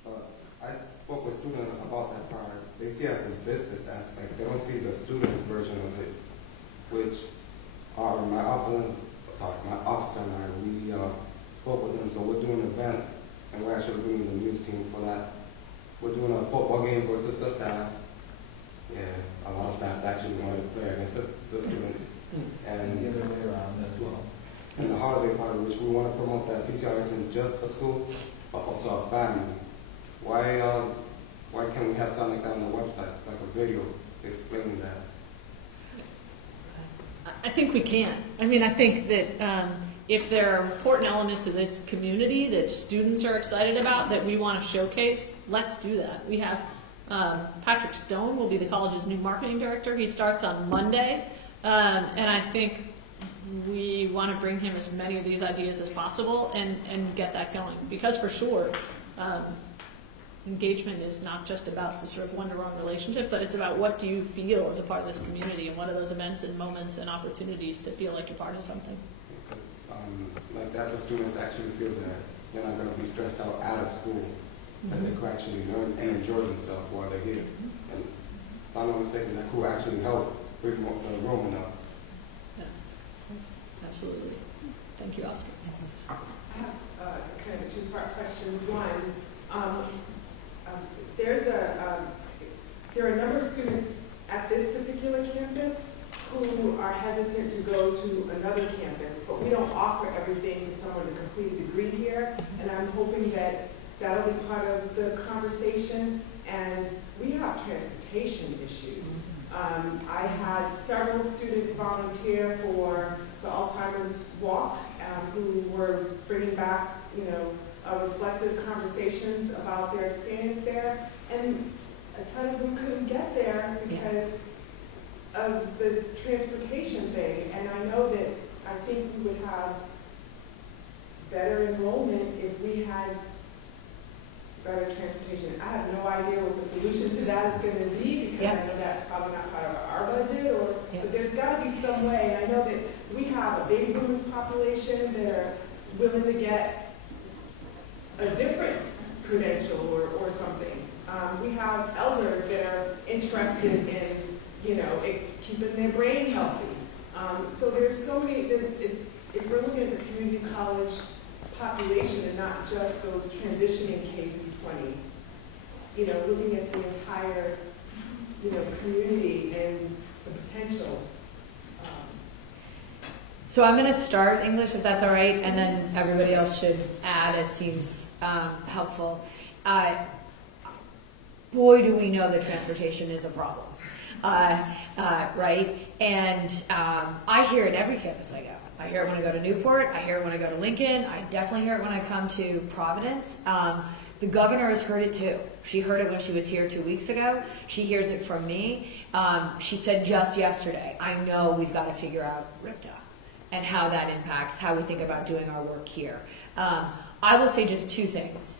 But I spoke with students about that part. They see it as a business aspect. They don't see the student version of it, which are my officer and I, we spoke with them. So we're doing events, and we're actually doing the news team for that. We're doing a football game versus the staff. Yeah, a lot of staffs actually wanted to play against the students. And the other way around as well. And the holiday party, which we want to promote that CCR isn't just a school, but also a family. Why can't we have something like that on the website, like a video explaining that? I think we can. I mean, I think that if there are important elements of this community that students are excited about that we want to showcase, let's do that. We have Patrick Stone will be the college's new marketing director. He starts on Monday, and I think we want to bring him as many of these ideas as possible and get that going. Because for sure, engagement is not just about the sort of one-to-one relationship, but it's about what do you feel as a part of this community, and what are those events and moments and opportunities to feel like you're part of something. Because like that, the students actually feel that they're not going to be stressed out of school, that they could actually learn and enjoy themselves while they're here. And if I'm not mistaken, that could actually help bring the enrollment up. Absolutely. Thank you, Oscar. I have kind of a two-part question. One, there are a number of students at this particular campus who are hesitant to go to another campus, but we don't offer everything to someone to complete a degree here, and I'm hoping that that'll be part of the conversation. And we have transportation issues. I had several students volunteer for the Alzheimer's Walk, who were bringing back, reflective conversations about their experience there, and a ton of them couldn't get there because of the transportation thing. And I know that I think we would have better enrollment if we had better transportation. I have no idea what the solution to that is going to be, because I know that's probably not part of our budget, but there's got to be some way. And I know that we have a baby boomers population that are willing to get a different credential or something. We have elders that are interested in, keeping their brain healthy. So there's so many, if we're looking at the community college population and not just those transitioning K through 20, looking at the entire, community and the potential. So I'm going to start English, if that's all right, and then everybody else should add as seems helpful. Boy, do we know that transportation is a problem, right? And I hear it every campus I go. I hear it when I go to Newport. I hear it when I go to Lincoln. I definitely hear it when I come to Providence. The governor has heard it too. She heard it when she was here 2 weeks ago. She hears it from me. She said just yesterday, I know we've got to figure out RIPTA and how that impacts how we think about doing our work here. I will say just 2 things,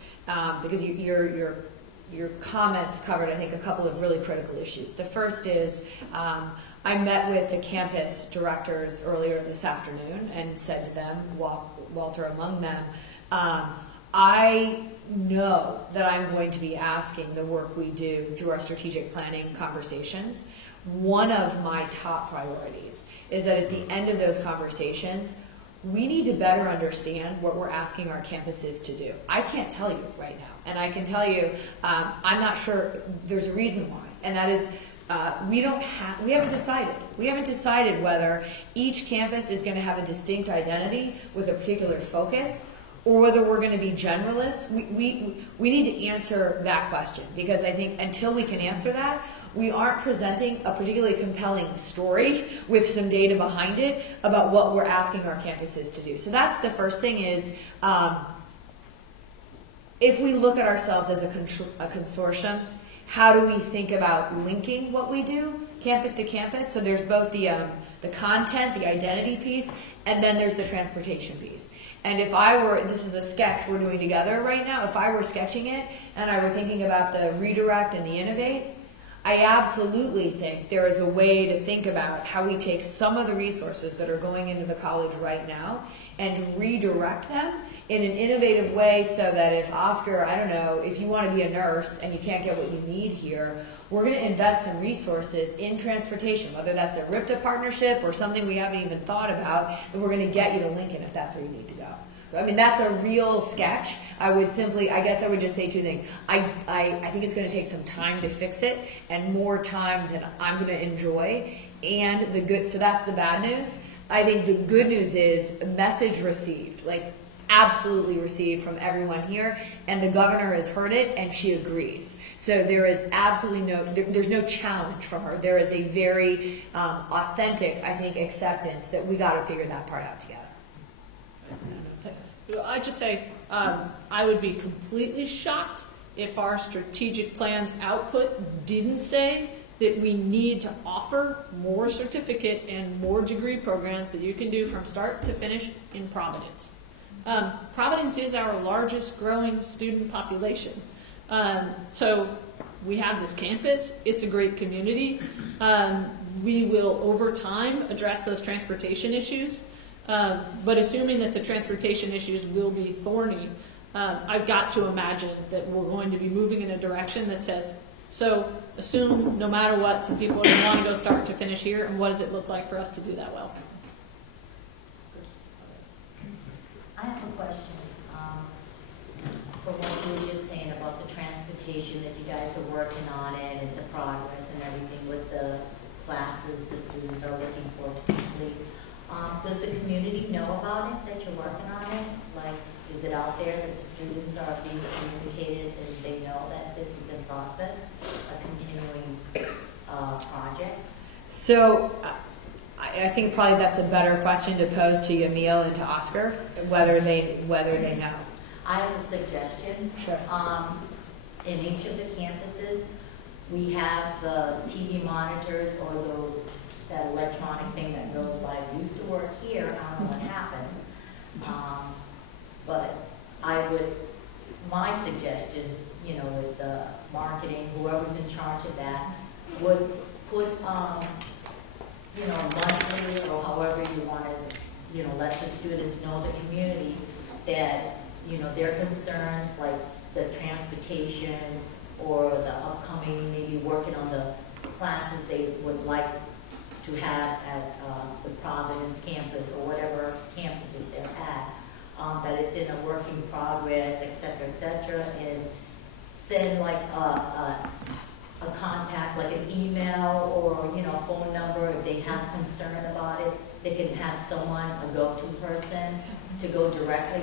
because your comments covered, I think, a couple of really critical issues. The first is, I met with the campus directors earlier this afternoon and said to them, Walter among them, I know that I'm going to be asking the work we do through our strategic planning conversations. One of my top priorities is that at the end of those conversations, we need to better understand what we're asking our campuses to do. I can't tell you right now, and I can tell you I'm not sure there's a reason why, and that is we haven't decided. We haven't decided whether each campus is going to have a distinct identity with a particular focus, or whether we're going to be generalists. We need to answer that question, because I think until we can answer that, we aren't presenting a particularly compelling story with some data behind it about what we're asking our campuses to do. So that's the first thing is, if we look at ourselves as a consortium, how do we think about linking what we do campus to campus? So there's both the content, the identity piece, and then there's the transportation piece. And if I were, this is a sketch we're doing together right now, if I were sketching it and I were thinking about the redirect and the innovate, I absolutely think there is a way to think about how we take some of the resources that are going into the college right now and redirect them in an innovative way, so that if Oscar, I don't know, if you want to be a nurse and you can't get what you need here, we're going to invest some resources in transportation, whether that's a RIPTA partnership or something we haven't even thought about, and we're going to get you to Lincoln if that's where you need to go. I mean, that's a real sketch. I guess I would just say two things. I think it's going to take some time to fix it, and more time than I'm going to enjoy. And so that's the bad news. I think the good news is message received, like absolutely received from everyone here, and the governor has heard it and she agrees. So there is absolutely there's no challenge from her. There is a very authentic, I think, acceptance that we got to figure that part out together. I'd just say I would be completely shocked if our strategic plan's output didn't say that we need to offer more certificate and more degree programs that you can do from start to finish in Providence. Providence is our largest growing student population. So we have this campus. It's a great community. We will, over time, address those transportation issues. But assuming that the transportation issues will be thorny, I've got to imagine that we're going to be moving in a direction that says, so assume no matter what, some people are going to want to go start to finish here, and what does it look like for us to do that well? I have a question for what you were just saying about the transportation, that you guys are working on it, it's a progress and everything with the classes the students are looking for to complete. Does the community know about it, that you're working on it? Like, is it out there that the students are being communicated and they know that this is in process, a continuing project? So I think probably that's a better question to pose to Yamil and to Oscar, whether they know. I have a suggestion. Sure. In each of the campuses, we have the TV monitors or that electronic thing that goes by. It used to work here. I don't know what happened. But my suggestion, with the marketing, whoever's in charge of that, would put, monthly or however you want to, let the students know, the community, that, their concerns, like the transportation or the upcoming, maybe working on the classes they would like to have at the Providence campus or whatever campuses they're at, that it's in a work in progress, et cetera, and send like a contact, like an email or, a phone number. If they have concern about it, they can have someone, a go-to person, to go directly,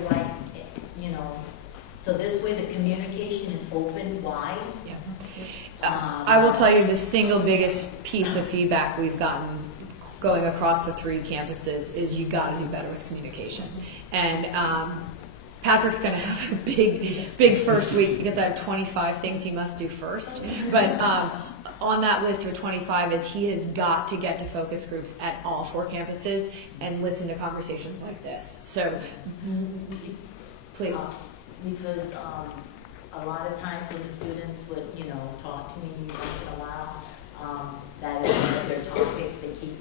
so this way the communication is open, wide. I will tell you the single biggest piece of feedback we've gotten going across the 3 campuses is you got to do better with communication. And Patrick's going to have a big first week because I have 25 things he must do first. But on that list of 25 is he has got to get to focus groups at all 4 campuses and listen to conversations like this. So please. Because a lot of times when the students would, talk to me once in a while, that is one of their topics that keeps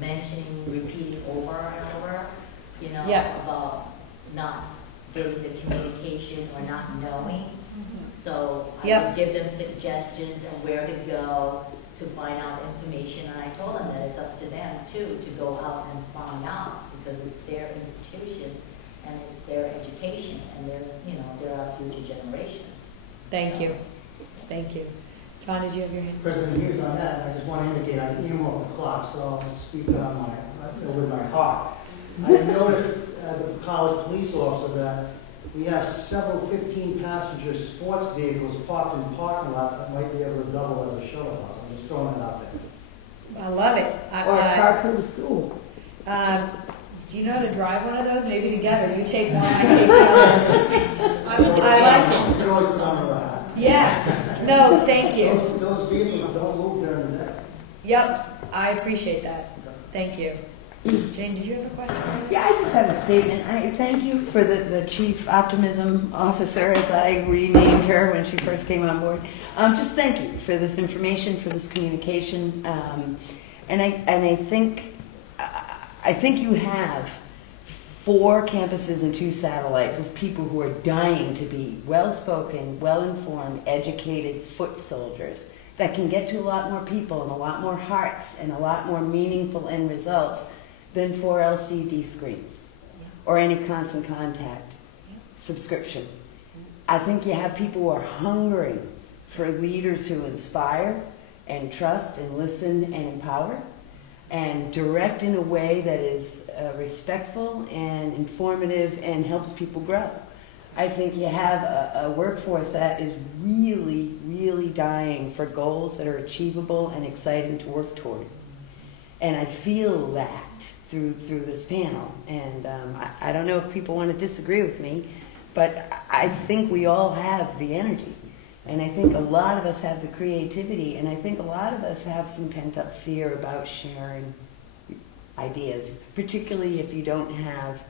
mentioning, repeating over and over, about not getting the communication or not knowing. So I would give them suggestions on where to go to find out information, and I told them that it's up to them too to go out and find out, because it's their institution and it's their education, and they're our future generation. Thank you. John, did you have your hand? President Hughes, on that, I just want to indicate I am off the clock, so I'll speak on with my heart. I noticed as a college police officer that we have several 15-passenger sports vehicles parked in parking lots that might be able to double as a shuttle bus. I'm just throwing that out there. I love it. Or a carpool to school. Do you know how to drive one of those? Maybe together. You take one, I take the other. I like it. Throw it somewhere. Yeah. No, thank you. Those vehicles don't move during the day. Yep, I appreciate that. Thank you. Jane, did you have a question? Yeah, I just have a statement. I thank you for the Chief Optimism Officer, as I renamed her when she first came on board. Just thank you for this information, for this communication. And I think you have 4 campuses and 2 satellites of people who are dying to be well-spoken, well-informed, educated foot soldiers that can get to a lot more people and a lot more hearts and a lot more meaningful end results than 4 LCD screens or any constant contact subscription. I think you have people who are hungry for leaders who inspire and trust and listen and empower and direct in a way that is respectful and informative and helps people grow. I think you have a workforce that is really, really dying for goals that are achievable and exciting to work toward. And I feel that through this panel. And I don't know if people want to disagree with me, but I think we all have the energy. And I think a lot of us have the creativity, and I think a lot of us have some pent-up fear about sharing ideas, particularly if you don't have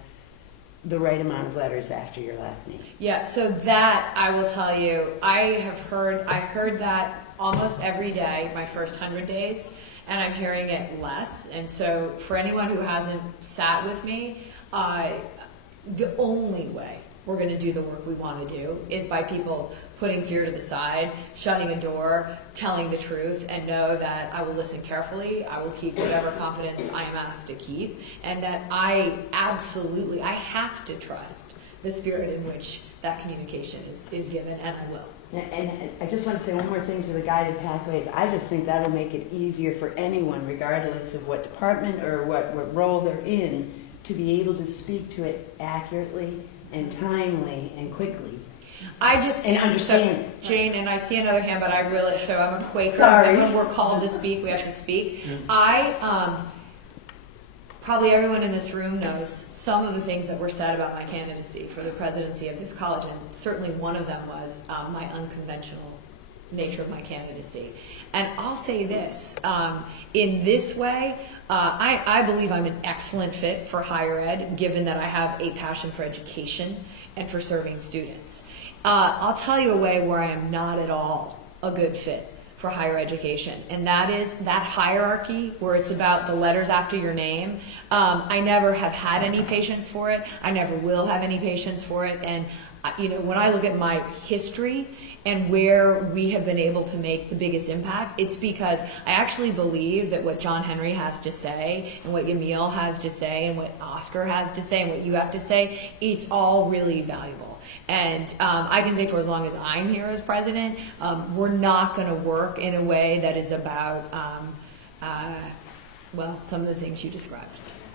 the right amount of letters after your last name. Yeah, so that, I will tell you, I heard that almost every day, my first 100 days, and I'm hearing it less. And so for anyone who hasn't sat with me, the only way we're going to do the work we want to do is by people putting fear to the side, shutting a door, telling the truth, and know that I will listen carefully, I will keep whatever confidence I am asked to keep, and that I have to trust the spirit in which that communication is given, and I will. And I just want to say one more thing to the guided pathways. I just think that'll make it easier for anyone, regardless of what department or what role they're in, to be able to speak to it accurately and timely and quickly. I just and understand. So, Jane, and I see another hand, but I'm a Quaker. Sorry. And when we're called to speak, we have to speak. Probably everyone in this room knows some of the things that were said about my candidacy for the presidency of this college, and certainly one of them was my unconventional nature of my candidacy. And I'll say this, in this way, I believe I'm an excellent fit for higher ed, given that I have a passion for education and for serving students. I'll tell you a way where I am not at all a good fit for higher education, and that is that hierarchy where it's about the letters after your name. I never have had any patience for it. I never will have any patience for it. And when I look at my history and where we have been able to make the biggest impact, it's because I actually believe that what John Henry has to say and what Yamil has to say and what Oscar has to say and what you have to say, it's all really valuable. And I can say for as long as I'm here as president, we're not going to work in a way that is about, some of the things you described.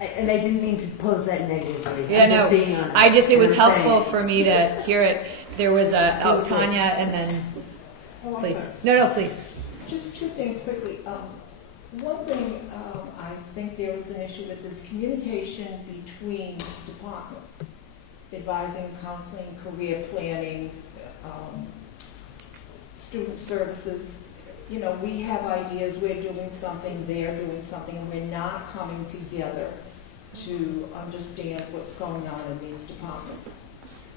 And I didn't mean to pose that negatively. Yeah, I'm no, just being honest. it was helpful for me to hear it. There was Tanya, and then, please. No, please. Just 2 things quickly. One thing, I think there was an issue with this communication between departments, advising, counseling, career planning, student services. We have ideas, we're doing something, they're doing something, and we're not coming together to understand what's going on in these departments.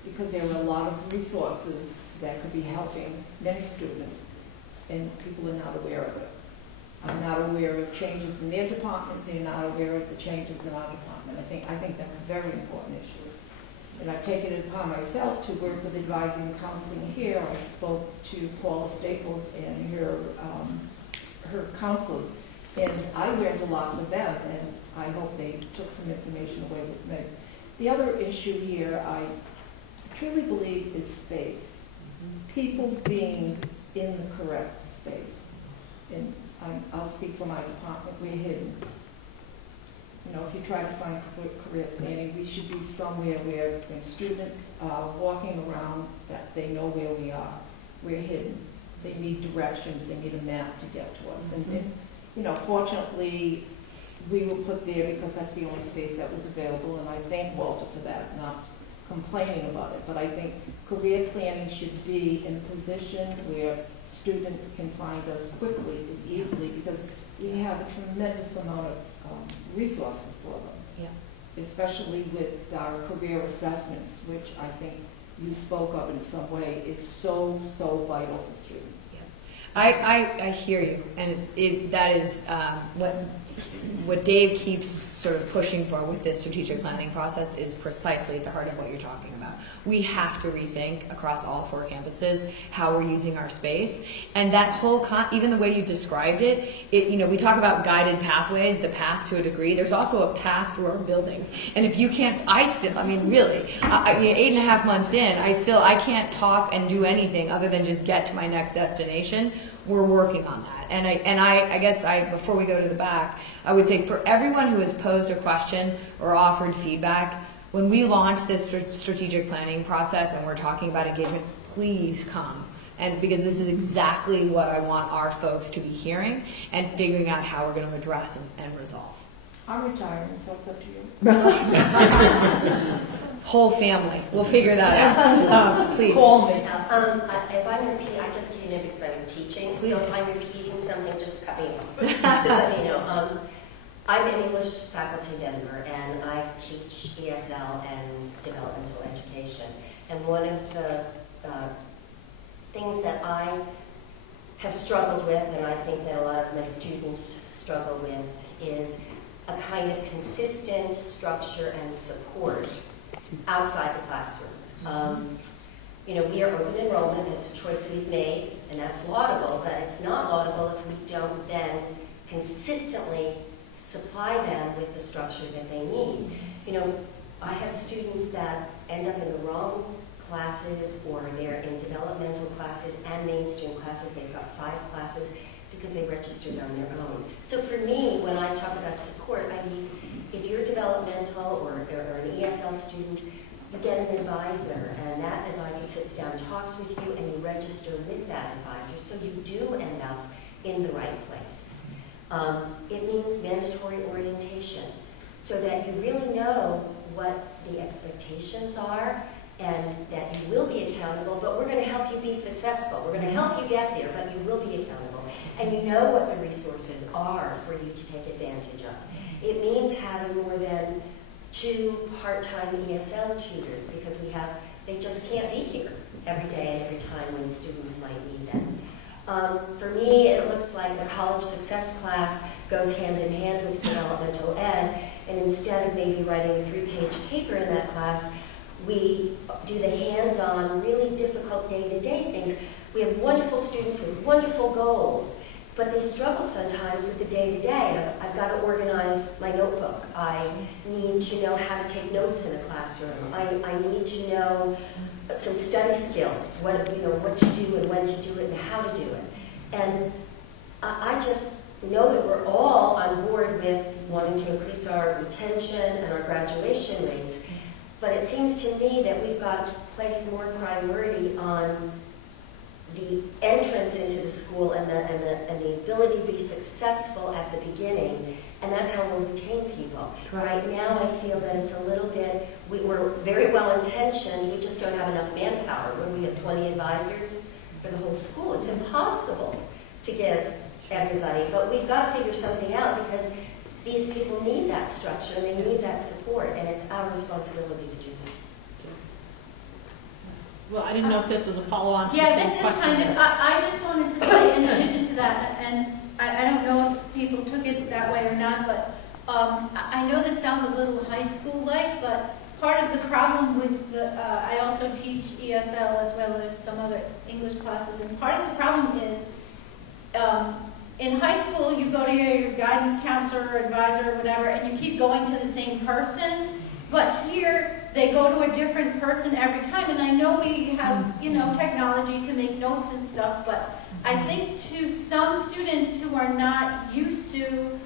Because there are a lot of resources that could be helping many students, and people are not aware of it. I'm not aware of changes in their department, they're not aware of the changes in our department. I think that's a very important issue. And I've taken it upon myself to work with advising and counseling here. I spoke to Paula Staples and her counselors, and I learned a lot from them, and I hope they took some information away with me. The other issue here, I truly believe, is space. People being in the correct space. And I'll speak for my department, we're hidden. You know, if you try to find career planning, we should be somewhere where when students are walking around, that they know where we are. We're hidden. They need directions, they need a map to get to us. And you know, fortunately, we were put there because that's the only space that was available, and I thank Walter for that, not complaining about it. But I think career planning should be in a position where students can find us quickly and easily, because we have a tremendous amount of resources for them. Yeah. Especially with our career assessments, which I think you spoke of in some way, is so, so vital for students. I hear you, and that is what Dave keeps sort of pushing for with this strategic planning process is precisely at the heart of what you're talking about. We have to rethink across all 4 campuses how we're using our space, and that whole even the way you described it, you know, we talk about guided pathways, the path to a degree. There's also a path through our building, and if you can't, I mean, really, 8.5 months in, I can't talk and do anything other than just get to my next destination. We're working on that. And I guess before we go to the back, I would say for everyone who has posed a question or offered feedback, when we launch this strategic planning process and we're talking about engagement, please come. And because this is exactly what I want our folks to be hearing and figuring out how we're going to address and resolve. I'm retiring, so it's up to you. Whole family. We'll figure that out. Please. Call me. If I'm repeating, I just came in because I was teaching, Please. so if I'm repeating something, just cut me off. Just let me know. I'm an English faculty member, and I teach ESL and developmental education. And one of the things that I have struggled with, and I think that a lot of my students struggle with, is a kind of consistent structure and support outside the classroom. You know, we are open enrollment, it's a choice we've made, and that's laudable, but it's not laudable if we don't then consistently supply them with the structure that they need. You know, I have students that end up in the wrong classes, or they're in developmental classes and mainstream classes. They've got 5 classes because they registered on their own. So for me, when I talk about support, I mean, if you're developmental or an ESL student, you get an advisor, and that advisor sits down, talks with you, and you register with that advisor, so you do end up in the right place. It means mandatory orientation, so that you really know what the expectations are, and that you will be accountable, but we're going to help you be successful. We're going to help you get there, but you will be accountable. And you know what the resources are for you to take advantage of. It means having more than 2 part-time ESL tutors, because they just can't be here every day and every time when students might need them. For me, it looks like the college success class goes hand in hand with developmental ed, and instead of maybe writing a 3-page paper in that class, we do the hands-on, really difficult day-to-day things. We have wonderful students with wonderful goals, but they struggle sometimes with the day-to-day. I've got to organize my notebook. I need to know how to take notes in a classroom. I need to know some study skills, what to do and when to do it and how to do it. And I just know that we're all on board with wanting to increase our retention and our graduation rates. But it seems to me that we've got to place more priority on the entrance into the school and the ability to be successful at the beginning, and that's how we'll retain people. Right now, I feel that it's a little bit, we're very well intentioned, we just don't have enough manpower. When we have 20 advisors for the whole school, it's impossible to give everybody, but we've got to figure something out, because these people need that structure, and they need that support, and it's our responsibility to do that. Well, I didn't know if this was a follow-on to the Yeah, same this is question. kind of, I just wanted to say, in addition to that, and I don't know if people took it that way or not, but I know this sounds a little high school-like, but part of the problem with I also teach ESL as well as some other English classes, and part of the problem is, in high school, you go to your guidance counselor or advisor or whatever, and you keep going to the same person. But here, they go to a different person every time. And I know we have, technology to make notes and stuff, but I think to some students who are not used to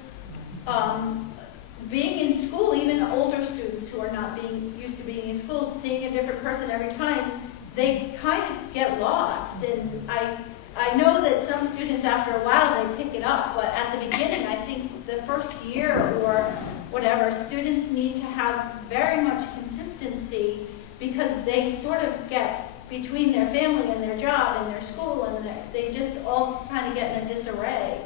being in school, even older students who are not used to being in school, seeing a different person every time, they kind of get lost. And I know that some students after a while they pick it up, but at the beginning, I think the first year or whatever, students need to have very much consistency because they sort of get between their family and their job and their school, and they just all kind of get in a disarray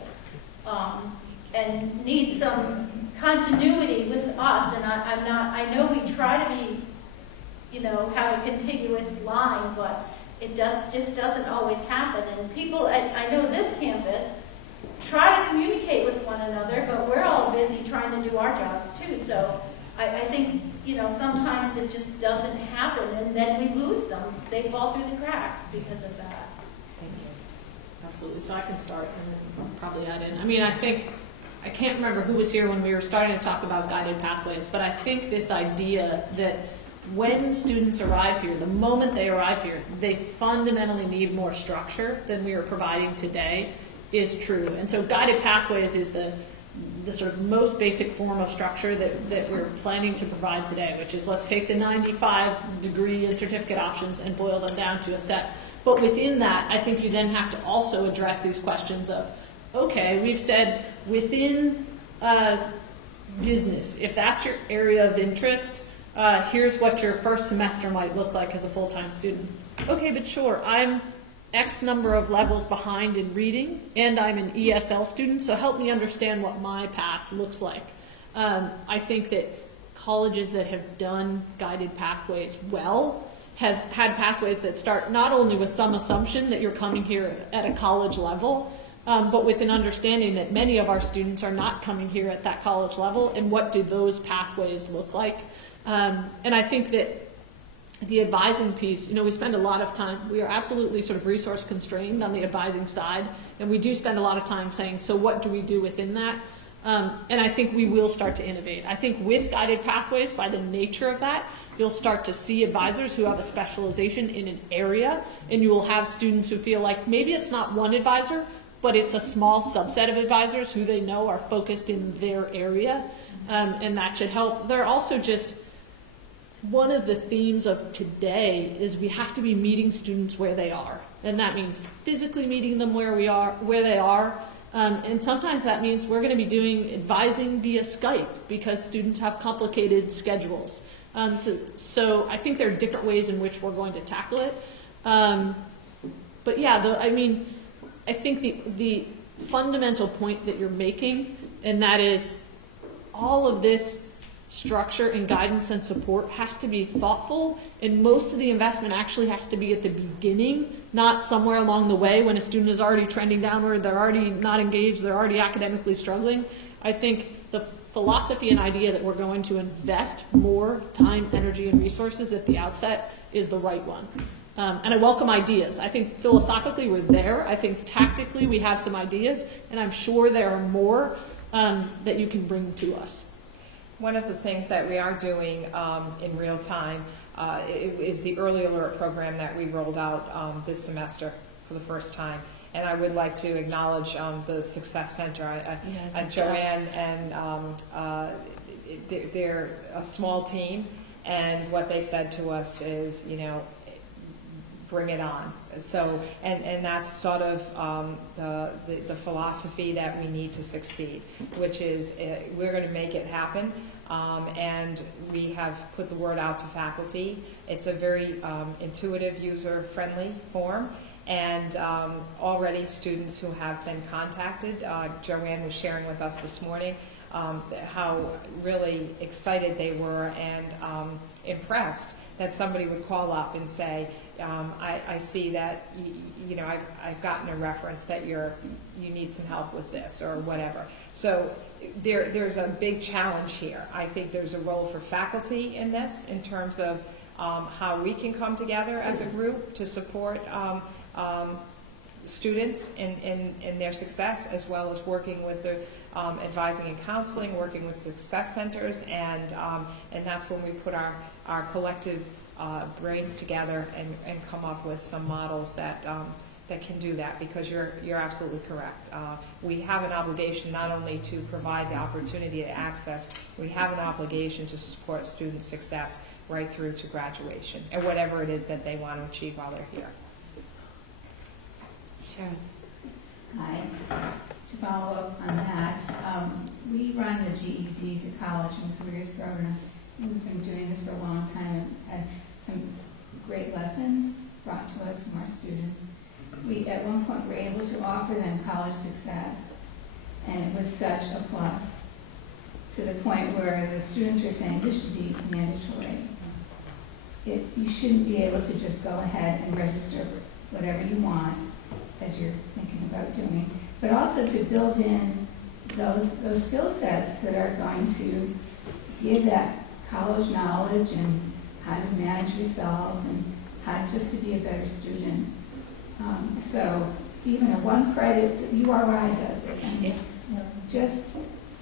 and need some continuity with us. And I know we try to be, have a contiguous line, but it just doesn't always happen. And people, I know this campus, try to communicate with one another, but we're all busy trying to do our jobs too. So I think, sometimes it just doesn't happen, and then we lose them. They fall through the cracks because of that. Thank you. Absolutely. So I can start and then probably add in. I mean, I can't remember who was here when we were starting to talk about guided pathways, but I think this idea that when students arrive here, the moment they arrive here, they fundamentally need more structure than we are providing today is true. And so guided pathways is the sort of most basic form of structure that we're planning to provide today, which is let's take the 95 degree and certificate options and boil them down to a set. But within that, I think you then have to also address these questions of, okay, we've said within business, if that's your area of interest, here's what your first semester might look like as a full-time student. Okay, but sure, I'm X number of levels behind in reading, and I'm an ESL student, so help me understand what my path looks like. I think that colleges that have done guided pathways well have had pathways that start not only with some assumption that you're coming here at a college level, but with an understanding that many of our students are not coming here at that college level, and what do those pathways look like? And I think that the advising piece, we spend a lot of time, we are absolutely sort of resource constrained on the advising side, and we do spend a lot of time saying, so what do we do within that? And I think we will start to innovate. I think with guided pathways, by the nature of that, you'll start to see advisors who have a specialization in an area, and you will have students who feel like maybe it's not one advisor, but it's a small subset of advisors who they know are focused in their area, and that should help. They're also just, one of the themes of today is we have to be meeting students where they are, and that means physically meeting them where they are, and sometimes that means we're going to be doing advising via Skype because students have complicated schedules. So I think there are different ways in which we're going to tackle it. But yeah, I think the fundamental point that you're making, and that is all of this structure and guidance and support has to be thoughtful, and most of the investment actually has to be at the beginning, not somewhere along the way when a student is already trending downward, they're already not engaged, they're already academically struggling. I think the philosophy and idea that we're going to invest more time, energy, and resources at the outset is the right one. And I welcome ideas. I think philosophically we're there. I think tactically we have some ideas, and I'm sure there are more that you can bring to us. One of the things that we are doing in real time is the early alert program that we rolled out this semester for the first time. And I would like to acknowledge the Success Center. Joanne and they're a small team, and what they said to us is, bring it on. So, and that's sort of the philosophy that we need to succeed, which is we're going to make it happen. And we have put the word out to faculty. It's a very intuitive, user-friendly form. And already students who have been contacted, Joanne was sharing with us this morning how really excited they were and impressed that somebody would call up and say, I see that, I've gotten a reference that you need some help with this or whatever. So there's a big challenge here. I think there's a role for faculty in this in terms of how we can come together as a group to support students in their success, as well as working with the advising and counseling, working with success centers, and that's when we put our collective brains together and come up with some models that that can do that, because you're absolutely correct. We have an obligation not only to provide the opportunity to access, we have an obligation to support student success right through to graduation, and whatever it is that they want to achieve while they're here. Sharon. Hi. To follow up on that, we run the GED to College and Careers program. We've been doing this for a long time and had some great lessons brought to us from our students. We, at one point, were able to offer them college success, and it was such a plus, to the point where the students were saying this should be mandatory. You shouldn't be able to just go ahead and register for whatever you want as you're thinking about doing, but also to build in those skill sets that are going to give that college knowledge and how to manage yourself and how just to be a better student. So even a one credit, URI does it, and just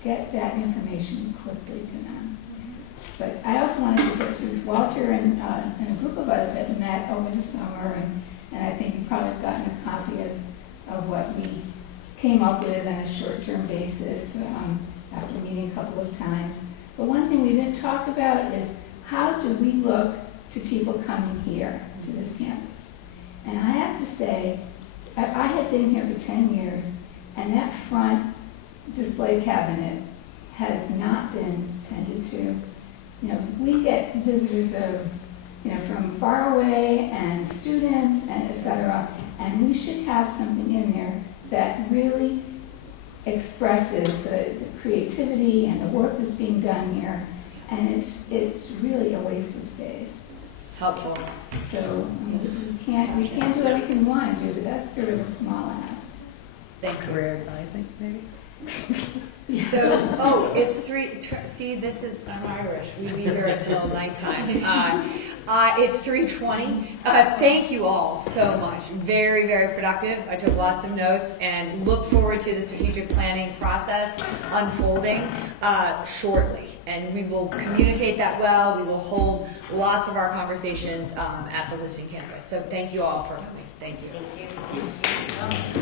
get that information quickly to them. But I also wanted to talk to Walter and a group of us had met over the summer, and I think you've probably gotten a copy of what we came up with on a short-term basis after meeting a couple of times. But one thing we didn't talk about is how do we look to people coming here to this campus? And I have to say, I have been here for 10 years, and that front display cabinet has not been tended to. You know, we get visitors of, from far away and students and et cetera, and we should have something in there that really expresses the creativity and the work that's being done here, and it's really a waste of space. Helpful. So we can't do everything we want to do, but that's sort of a small ask. Think career advising, maybe? So, it's see, this is, I'm Irish. We leave here until nighttime. It's 3:20. Thank you all so much. Very, very productive. I took lots of notes and look forward to the strategic planning process unfolding shortly. And we will communicate that well. We will hold lots of our conversations at the Lucy campus. So thank you all for coming. Thank you. Thank you.